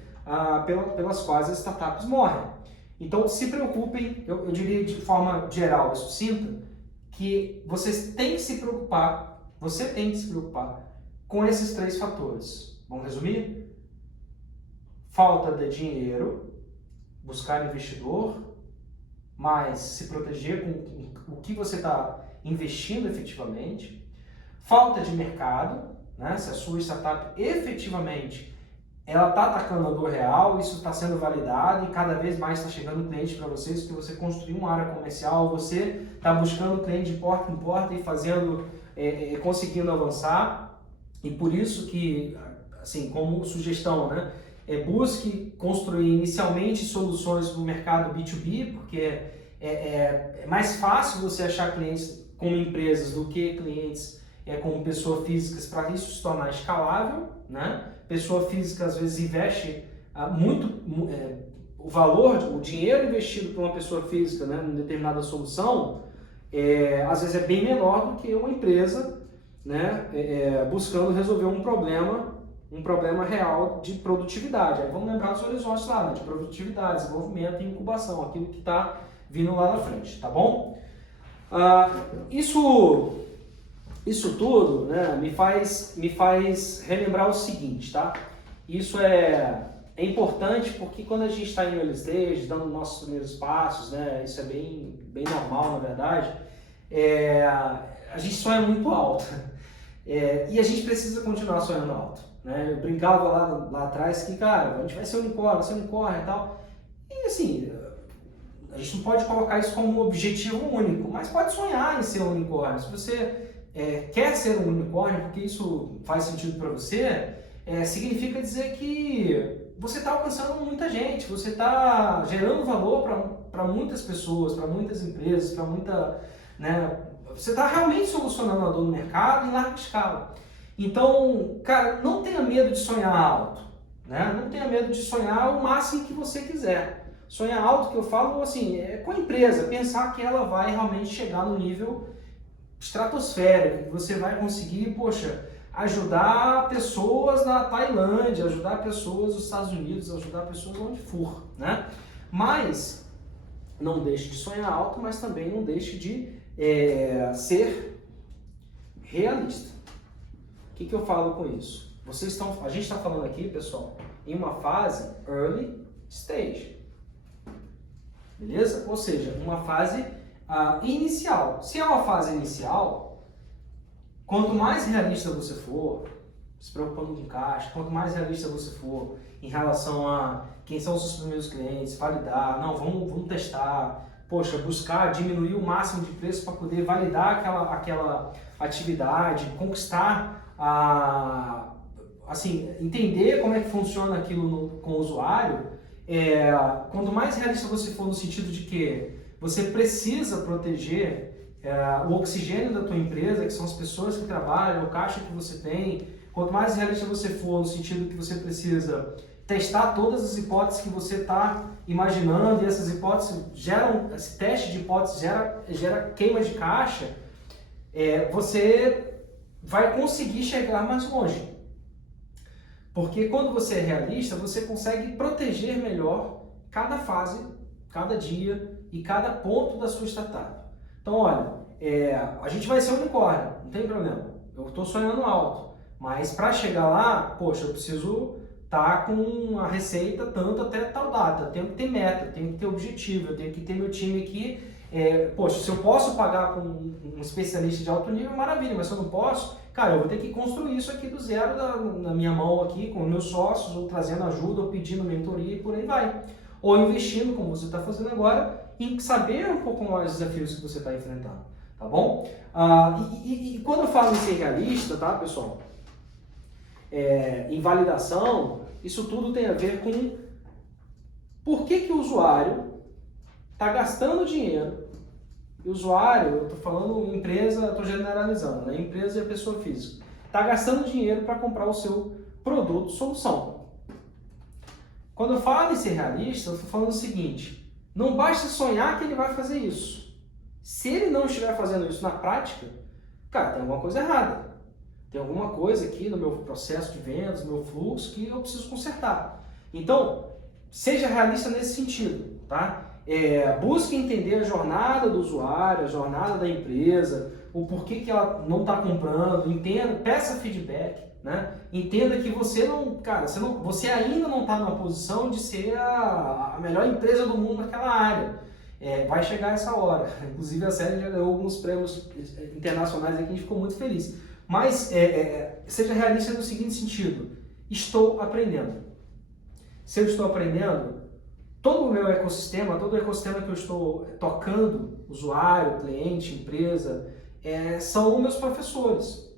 pelas quais as startups morrem. Então, se preocupem, eu diria de forma geral e sucinta, que você tem que se preocupar com esses 3 fatores. Vamos resumir? Falta de dinheiro, buscar investidor, mas se proteger com o que você está investindo efetivamente. Falta de mercado, né? Se a sua startup efetivamente ela está atacando a dor real, isso está sendo validado e cada vez mais está chegando cliente para vocês, porque você construiu uma área comercial, você está buscando cliente de porta em porta e conseguindo avançar. E por isso que, assim, como sugestão, né, busque construir inicialmente soluções para o mercado B2B, porque é mais fácil você achar clientes como empresas do que clientes como pessoas físicas, para isso se tornar escalável, né? Pessoa física às vezes investe o dinheiro investido por uma pessoa física, né, em determinada solução, às vezes é bem menor do que uma empresa, né, buscando resolver um problema real de produtividade. Aí vamos lembrar dos horizontes lá, né, de produtividade, desenvolvimento e incubação, aquilo que está vindo lá na frente, tá bom? Isso tudo, né, me faz relembrar o seguinte, tá? Isso é importante porque quando a gente está em early stage, dando nossos primeiros passos, né, isso é bem normal, na verdade, a gente sonha muito alto. E a gente precisa continuar sonhando alto, né? Eu brincava lá atrás que, cara, a gente vai ser unicórnio e tal. E assim, a gente não pode colocar isso como um objetivo único, mas pode sonhar em ser um unicórnio. Se você quer ser um unicórnio porque isso faz sentido para você, significa dizer que você está alcançando muita gente, você está gerando valor para muitas pessoas, para muitas empresas, para muita, né, você está realmente solucionando a dor no mercado em larga escala. Então, cara, não tenha medo de sonhar alto, né? Não tenha medo de sonhar o máximo que você quiser. Sonhar alto, que eu falo assim, com a empresa, pensar que ela vai realmente chegar no nível estratosférico, que você vai conseguir, poxa, ajudar pessoas na Tailândia, ajudar pessoas nos Estados Unidos, ajudar pessoas onde for, né? Mas não deixe de sonhar alto, mas também não deixe de ser realista. O que eu falo com isso? A gente está falando aqui, pessoal, em uma fase early stage, beleza? Ou seja, uma fase inicial. Se é uma fase inicial, quanto mais realista você for, se preocupando com caixa, quanto mais realista você for em relação a quem são os seus primeiros clientes, validar, não, vamos testar, poxa, buscar diminuir o máximo de preço para poder validar aquela atividade, conquistar assim, entender como é que funciona aquilo com o usuário. Quanto mais realista você for no sentido de que você precisa proteger o oxigênio da tua empresa, que são as pessoas que trabalham, o caixa que você tem, quanto mais realista você for no sentido que você precisa testar todas as hipóteses que você está imaginando, e essas hipóteses esse teste de hipóteses gera queima de caixa, você vai conseguir chegar mais longe. Porque quando você é realista, você consegue proteger melhor cada fase, cada dia e cada ponto da sua startup. Então, olha, a gente vai ser um unicórnio, não tem problema. Eu estou sonhando alto, mas para chegar lá, poxa, eu preciso estar com a receita tanto até tal data. Eu tenho que ter meta, eu tenho que ter objetivo, eu tenho que ter meu time aqui. Poxa, se eu posso pagar com um especialista de alto nível, maravilha, mas se eu não posso, cara, eu vou ter que construir isso aqui do zero na minha mão aqui, com meus sócios, ou trazendo ajuda, ou pedindo mentoria e por aí vai. Ou investindo, como você está fazendo agora, em saber um pouco mais os desafios que você está enfrentando, tá bom? E quando eu falo em ser realista, tá, pessoal? Em validação, isso tudo tem a ver com por que o usuário está gastando dinheiro. E o usuário, eu estou falando empresa, estou generalizando, né? Empresa e a pessoa física, está gastando dinheiro para comprar o seu produto, solução. Quando eu falo em ser realista, eu estou falando o seguinte: não basta sonhar que ele vai fazer isso. Se ele não estiver fazendo isso na prática, cara, tem alguma coisa errada. Tem alguma coisa aqui no meu processo de vendas, no meu fluxo, que eu preciso consertar. Então, seja realista nesse sentido, tá? Busque entender a jornada do usuário, a jornada da empresa, o porquê que ela não está comprando, entenda, peça feedback, né? Entenda que você você ainda não está numa posição de ser a melhor empresa do mundo naquela área. Vai chegar essa hora. Inclusive a série já ganhou alguns prêmios internacionais aqui, a gente ficou muito feliz. Mas seja realista no seguinte sentido: estou aprendendo. Se eu estou aprendendo, todo o meu ecossistema, todo o ecossistema que eu estou tocando, usuário, cliente, empresa, são meus professores.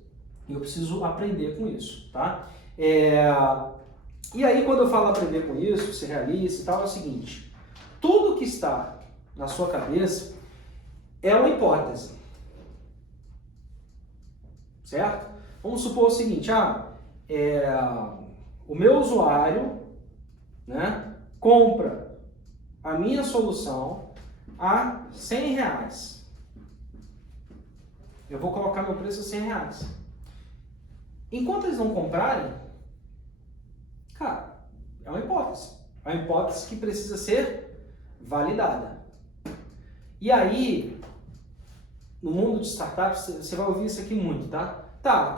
E eu preciso aprender com isso, tá? E aí, quando eu falo aprender com isso, ser realista e tal, é o seguinte: tudo que está na sua cabeça é uma hipótese. Certo? Vamos supor o seguinte: o meu usuário, né, compra a minha solução a R$100. Eu vou colocar meu preço a R$100. Enquanto eles não comprarem, cara, é uma hipótese. É uma hipótese que precisa ser validada. E aí, no mundo de startups, você vai ouvir isso aqui muito, tá? Tá,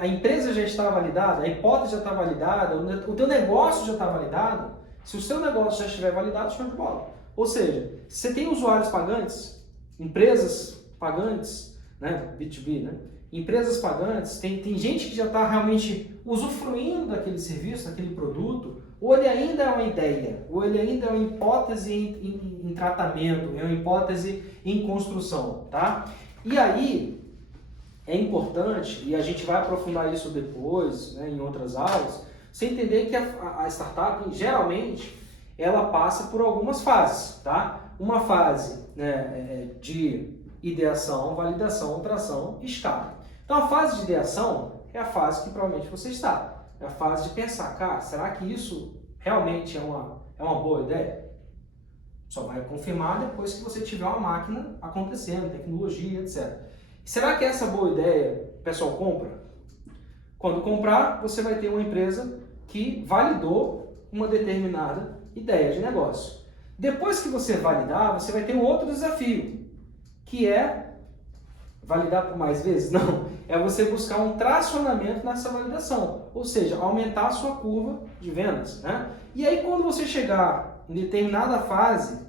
a empresa já está validada, a hipótese já está validada, o teu negócio já está validado. Se o seu negócio já estiver validado, show de bola. Ou seja, se você tem usuários pagantes, empresas pagantes, né, B2B, né, empresas pagantes, tem gente que já está realmente usufruindo daquele serviço, daquele produto, ou ele ainda é uma ideia, ou ele ainda é uma hipótese em tratamento, é uma hipótese em construção, tá? E aí, é importante, e a gente vai aprofundar isso depois, né, em outras aulas, você entender que a startup, geralmente, ela passa por algumas fases, tá? Uma fase, né, de ideação, validação, tração e escala. Então, a fase de ideação é a fase que provavelmente você está. É a fase de pensar, cara, será que isso realmente é uma boa ideia? Só vai confirmar depois que você tiver uma máquina acontecendo, tecnologia, etc. Será que essa boa ideia o pessoal compra? Quando comprar, você vai ter uma empresa que validou uma determinada ideia de negócio. Depois que você validar, você vai ter um outro desafio, que é validar por mais vezes? Não, é você buscar um tracionamento nessa validação, ou seja, aumentar a sua curva de vendas, né? E aí quando você chegar em determinada fase,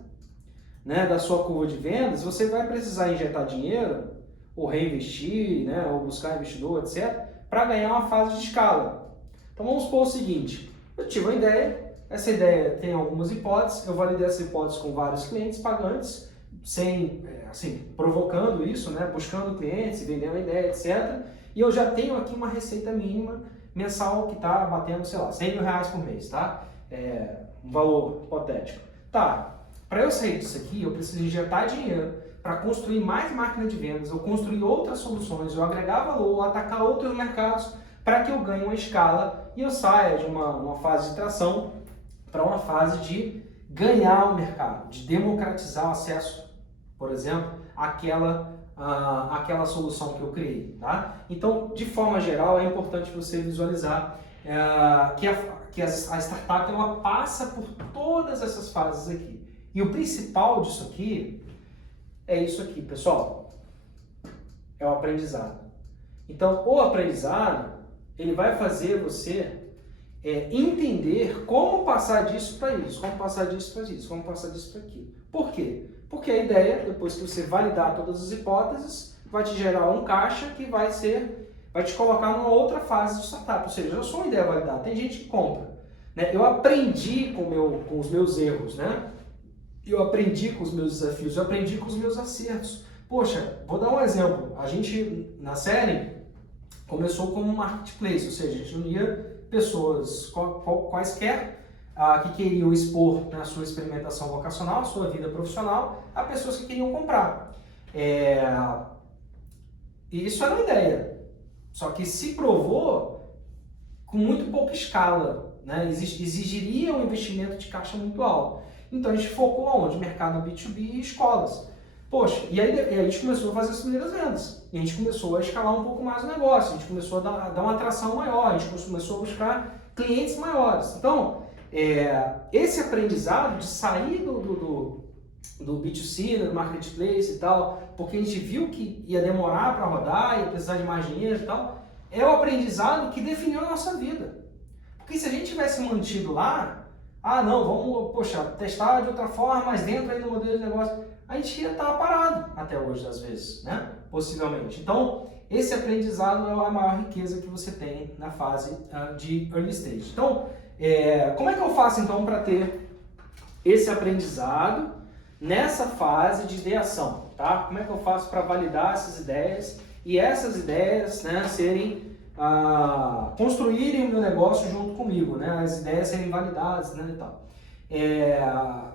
né, da sua curva de vendas, você vai precisar injetar dinheiro, ou reinvestir, né, ou buscar investidor, etc., para ganhar uma fase de escala. Então vamos supor o seguinte, eu tive uma ideia, essa ideia tem algumas hipóteses, eu validei essa hipótese com vários clientes pagantes, sem, assim, provocando isso, né, buscando clientes, vendendo a ideia, etc. E eu já tenho aqui uma receita mínima mensal que está batendo, sei lá, R$100.000 por mês, tá? Um valor hipotético. Tá, para eu sair disso aqui, eu preciso injetar dinheiro para construir mais máquina de vendas, eu construir outras soluções, eu agregar valor, atacar outros mercados para que eu ganhe uma escala e eu saia de uma fase de tração para uma fase de ganhar o mercado, de democratizar o acesso, por exemplo, àquela solução que eu criei. Tá? Então, de forma geral, é importante você visualizar que a startup ela passa por todas essas fases aqui. E o principal disso aqui é isso aqui, pessoal. É o aprendizado. Então, o aprendizado, ele vai fazer você entender como passar disso para isso, como passar disso para isso, como passar disso para aquilo. Por quê? Porque a ideia, depois que você validar todas as hipóteses, vai te gerar um caixa que vai te colocar numa outra fase de startup. Ou seja, eu sou uma ideia validada, tem gente que compra. Né? Eu aprendi com os meus erros, né? Eu aprendi com os meus desafios, eu aprendi com os meus acertos. Poxa, vou dar um exemplo. A gente, na série, começou como um marketplace, ou seja, a gente unia pessoas quaisquer que queriam expor na sua experimentação vocacional, sua vida profissional, a pessoas que queriam comprar. E isso era uma ideia, só que se provou com muito pouca escala, né? Exigiria um investimento de caixa muito alto. Então a gente focou aonde? Mercado B2B e escolas. Poxa, e aí a gente começou a fazer as primeiras vendas. E a gente começou a escalar um pouco mais o negócio, a gente começou a dar uma atração maior, a gente começou a buscar clientes maiores. Então, esse aprendizado de sair do B2C, do marketplace e tal, porque a gente viu que ia demorar para rodar, ia precisar de mais dinheiro e tal, é o aprendizado que definiu a nossa vida. Porque se a gente tivesse mantido lá, não, vamos, poxa, testar de outra forma, mas dentro aí do modelo de negócio, a gente ia estar parado até hoje, às vezes, né? Possivelmente. Então, esse aprendizado é a maior riqueza que você tem na fase de early stage. Então, como é que eu faço, então, para ter esse aprendizado nessa fase de ideação, tá? Como é que eu faço para validar essas ideias e essas ideias, né, construírem o meu negócio junto comigo, né? As ideias serem validadas, né, e tal.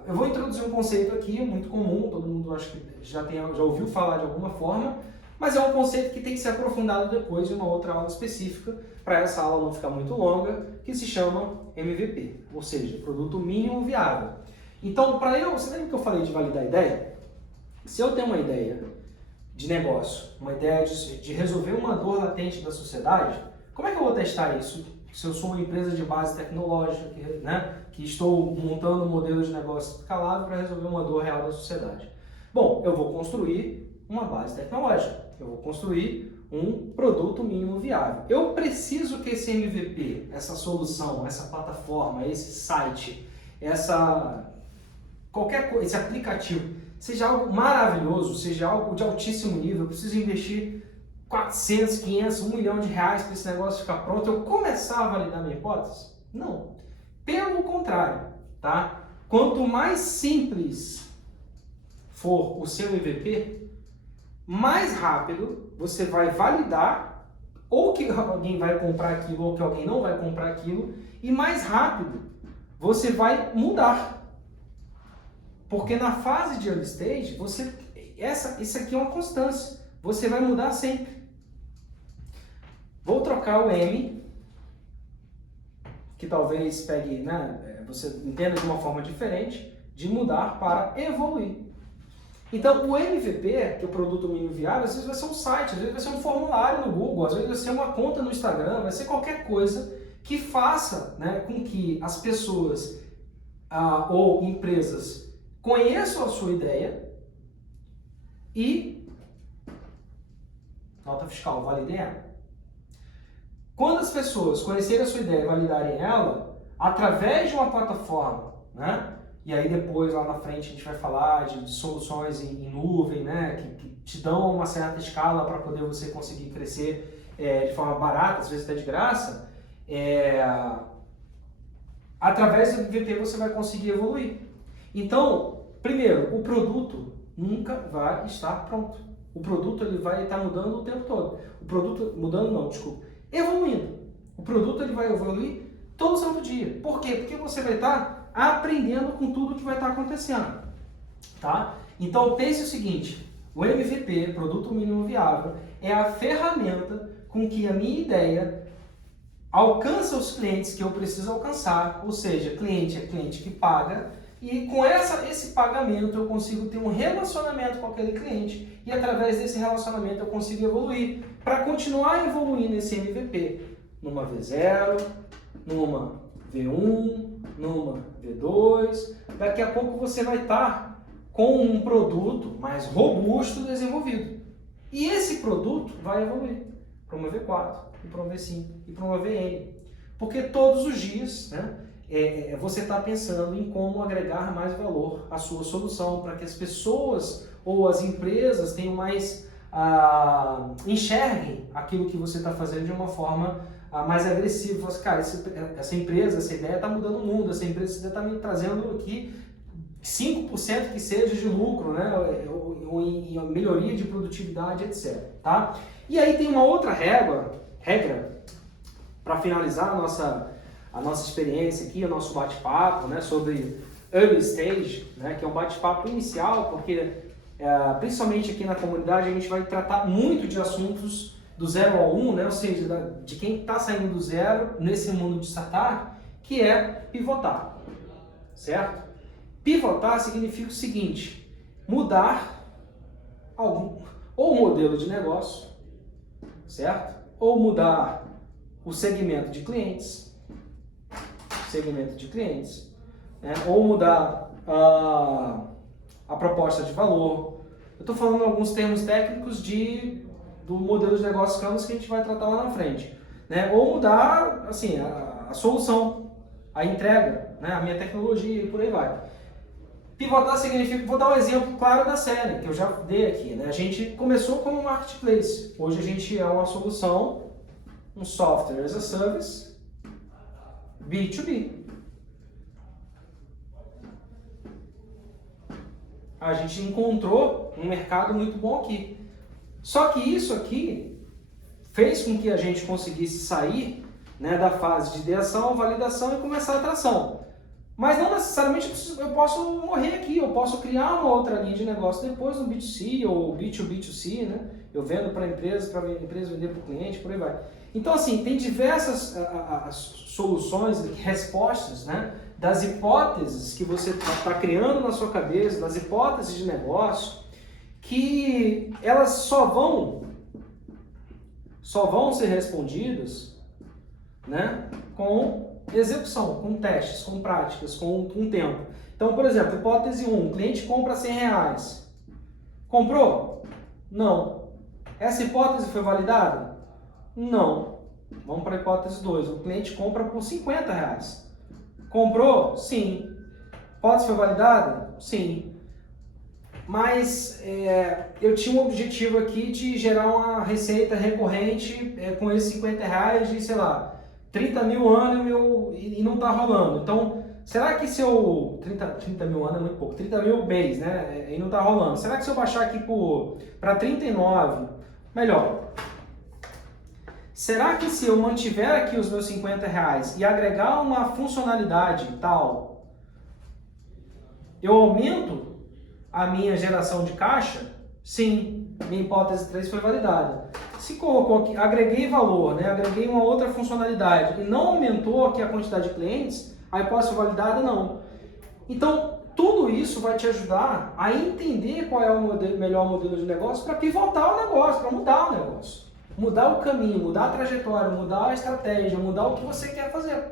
Eu vou introduzir um conceito aqui muito comum, todo mundo acho que já ouviu falar de alguma forma, mas é um conceito que tem que ser aprofundado depois de uma outra aula específica, para essa aula não ficar muito longa, que se chama MVP, ou seja, produto mínimo viável. Então, você lembra que eu falei de validar a ideia? Se eu tenho uma ideia de negócio, uma ideia de resolver uma dor latente da sociedade, como é que eu vou testar isso? Se eu sou uma empresa de base tecnológica, que estou montando um modelo de negócio escalável para resolver uma dor real da sociedade. Bom, eu vou construir uma base tecnológica. Eu vou construir um produto mínimo viável. Eu preciso que esse MVP, essa solução, essa plataforma, esse site, qualquer coisa, esse aplicativo, seja algo maravilhoso, seja algo de altíssimo nível. Eu preciso investir 400, 500, 1 milhão de reais para esse negócio ficar pronto, eu começar a validar minha hipótese? Não. Pelo contrário, tá? Quanto mais simples for o seu MVP, mais rápido você vai validar ou que alguém vai comprar aquilo ou que alguém não vai comprar aquilo, e mais rápido você vai mudar. Porque na fase de early stage, isso aqui é uma constância. Você vai mudar sempre. Vou trocar o M, que talvez pegue, né, você entenda de uma forma diferente, de mudar para evoluir. Então, o MVP, que é o produto mínimo viável, às vezes vai ser um site, às vezes vai ser um formulário no Google, às vezes vai ser uma conta no Instagram, vai ser qualquer coisa que faça, né, com que as pessoas ou empresas conheçam a sua ideia e, nota fiscal, validem ela. Quando as pessoas conhecerem a sua ideia e validarem ela, através de uma plataforma, né? E aí depois, lá na frente, a gente vai falar de soluções em nuvem, né? Que te dão uma certa escala para poder você conseguir crescer de forma barata, às vezes até de graça. Através do MVP você vai conseguir evoluir. Então, primeiro, o produto nunca vai estar pronto. O produto ele vai estar mudando o tempo todo. O produto, mudando não, desculpa, evoluindo. O produto ele vai evoluir todo santo dia. Por quê? Porque você vai estar aprendendo com tudo que vai estar acontecendo. Tá? Então pense o seguinte, o MVP, Produto Mínimo Viável, é a ferramenta com que a minha ideia alcança os clientes que eu preciso alcançar, ou seja, cliente é cliente que paga, e com esse pagamento eu consigo ter um relacionamento com aquele cliente e através desse relacionamento eu consigo evoluir para continuar evoluindo esse MVP numa V0, numa V1, numa V2. Daqui a pouco você vai estar com um produto mais robusto desenvolvido. E esse produto vai evoluir para uma V4, e para uma V5 e para uma VN. Porque todos os dias, né, você está pensando em como agregar mais valor à sua solução para que as pessoas ou as empresas tenham mais enxerguem aquilo que você está fazendo de uma forma mais agressiva. Assim, cara, essa empresa, essa ideia está mudando o mundo, essa empresa está me trazendo aqui 5% que seja de lucro, né, ou em melhoria de produtividade, etc. Tá? E aí tem uma outra regra para finalizar a nossa experiência aqui, o nosso bate-papo, né, sobre early stage, né, que é um bate-papo inicial, porque principalmente aqui na comunidade a gente vai tratar muito de assuntos do 0 ao 1, né, ou seja, de quem está saindo do zero nesse mundo de startup, que é pivotar, certo? Pivotar significa o seguinte, mudar ou o modelo de negócio, certo? Ou mudar o segmento de clientes, né? Ou mudar a proposta de valor. Eu estou falando alguns termos técnicos do modelo de negócio Canvas que a gente vai tratar lá na frente, né? Ou mudar assim, a solução, a entrega, né? A minha tecnologia e por aí vai. Pivotar significa, vou dar um exemplo claro da série, que eu já dei aqui, né? A gente começou como um marketplace, hoje a gente é uma solução, um software as a service, B2B. A gente encontrou um mercado muito bom aqui. Só que isso aqui fez com que a gente conseguisse sair, né, da fase de ideação, validação e começar a tração. Mas não necessariamente eu posso morrer aqui, eu posso criar uma outra linha de negócio depois no B2C ou B2B2C, né? Eu vendo para a empresa vender para o cliente, por aí vai. Então, assim, tem diversas soluções, respostas, né, das hipóteses que você está criando na sua cabeça, das hipóteses de negócio, que elas só vão ser respondidas, né, com execução, com testes, com práticas, com tempo. Então, por exemplo, hipótese 1, o cliente compra R$100. Comprou? Não. Essa hipótese foi validada? Não. Vamos para a hipótese 2. O cliente compra por R$50. Comprou? Sim. Hipótese foi validada? Sim. Mas eu tinha um objetivo aqui de gerar uma receita recorrente com esses R$50 de, sei lá, 30 mil ano e não está rolando. Então, será que se eu... 30 mil ano é muito pouco, 30 mil mês, né? E não está rolando. Será que se eu baixar aqui para 39, melhor? Será que se eu mantiver aqui os meus R$50 e agregar uma funcionalidade tal, eu aumento a minha geração de caixa? Sim, minha hipótese 3 foi validada. Se colocou aqui, agreguei valor, né? Agreguei uma outra funcionalidade e não aumentou aqui a quantidade de clientes, a hipótese foi validada? Não. Então, tudo isso vai te ajudar a entender qual é o melhor modelo de negócio para pivotar o negócio, para mudar o negócio. Mudar o caminho, mudar a trajetória, mudar a estratégia, mudar o que você quer fazer.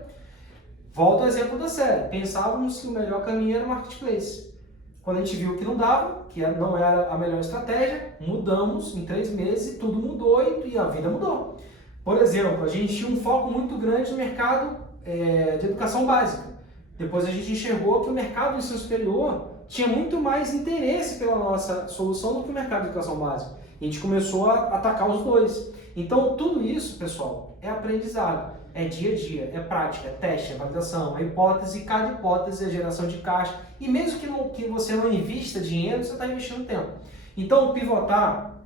Volto ao exemplo da série. Pensávamos que o melhor caminho era o marketplace. Quando a gente viu que não dava, que não era a melhor estratégia, mudamos em 3 meses e tudo mudou e a vida mudou. Por exemplo, a gente tinha um foco muito grande no mercado de educação básica. Depois a gente enxergou que o mercado de ensino superior tinha muito mais interesse pela nossa solução do que o mercado de educação básica. E a gente começou a atacar os dois. Então, tudo isso, pessoal, é aprendizado. É dia a dia, é prática, é teste, é validação, é hipótese, e cada hipótese é geração de caixa. E mesmo que você não invista dinheiro, você está investindo tempo. Então, pivotar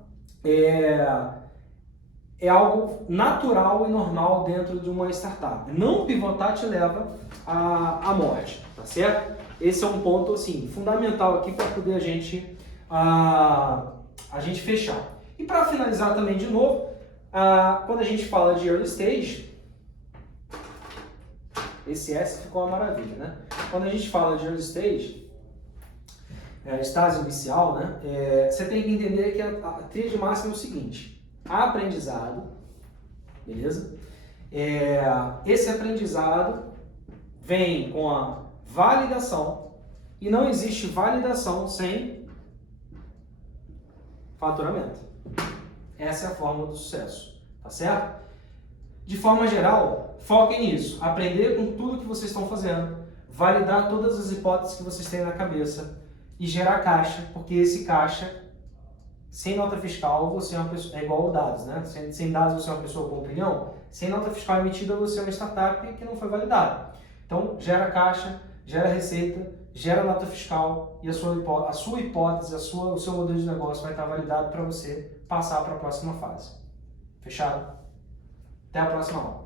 é algo natural e normal dentro de uma startup. Não pivotar te leva à morte, tá certo? Esse é um ponto assim, fundamental aqui para poder a gente fechar. E para finalizar também de novo, quando a gente fala de early stage, esse S ficou uma maravilha, né? Quando a gente fala de early stage, estágio inicial, né? Você tem que entender que a tríade máxima é o seguinte: aprendizado, beleza? Esse aprendizado vem com a validação e não existe validação sem faturamento. Essa é a fórmula do sucesso, tá certo? De forma geral, foquem nisso, aprender com tudo que vocês estão fazendo, validar todas as hipóteses que vocês têm na cabeça e gerar caixa, porque esse caixa, sem nota fiscal, você é uma pessoa, é igual a dados, né? Sem dados você é uma pessoa com opinião, sem nota fiscal emitida você é uma startup que não foi validada. Então, gera caixa, gera receita, gera nota fiscal e a sua hipótese, o seu modelo de negócio vai estar validado para você passar para a próxima fase. Fechado? Até a próxima aula.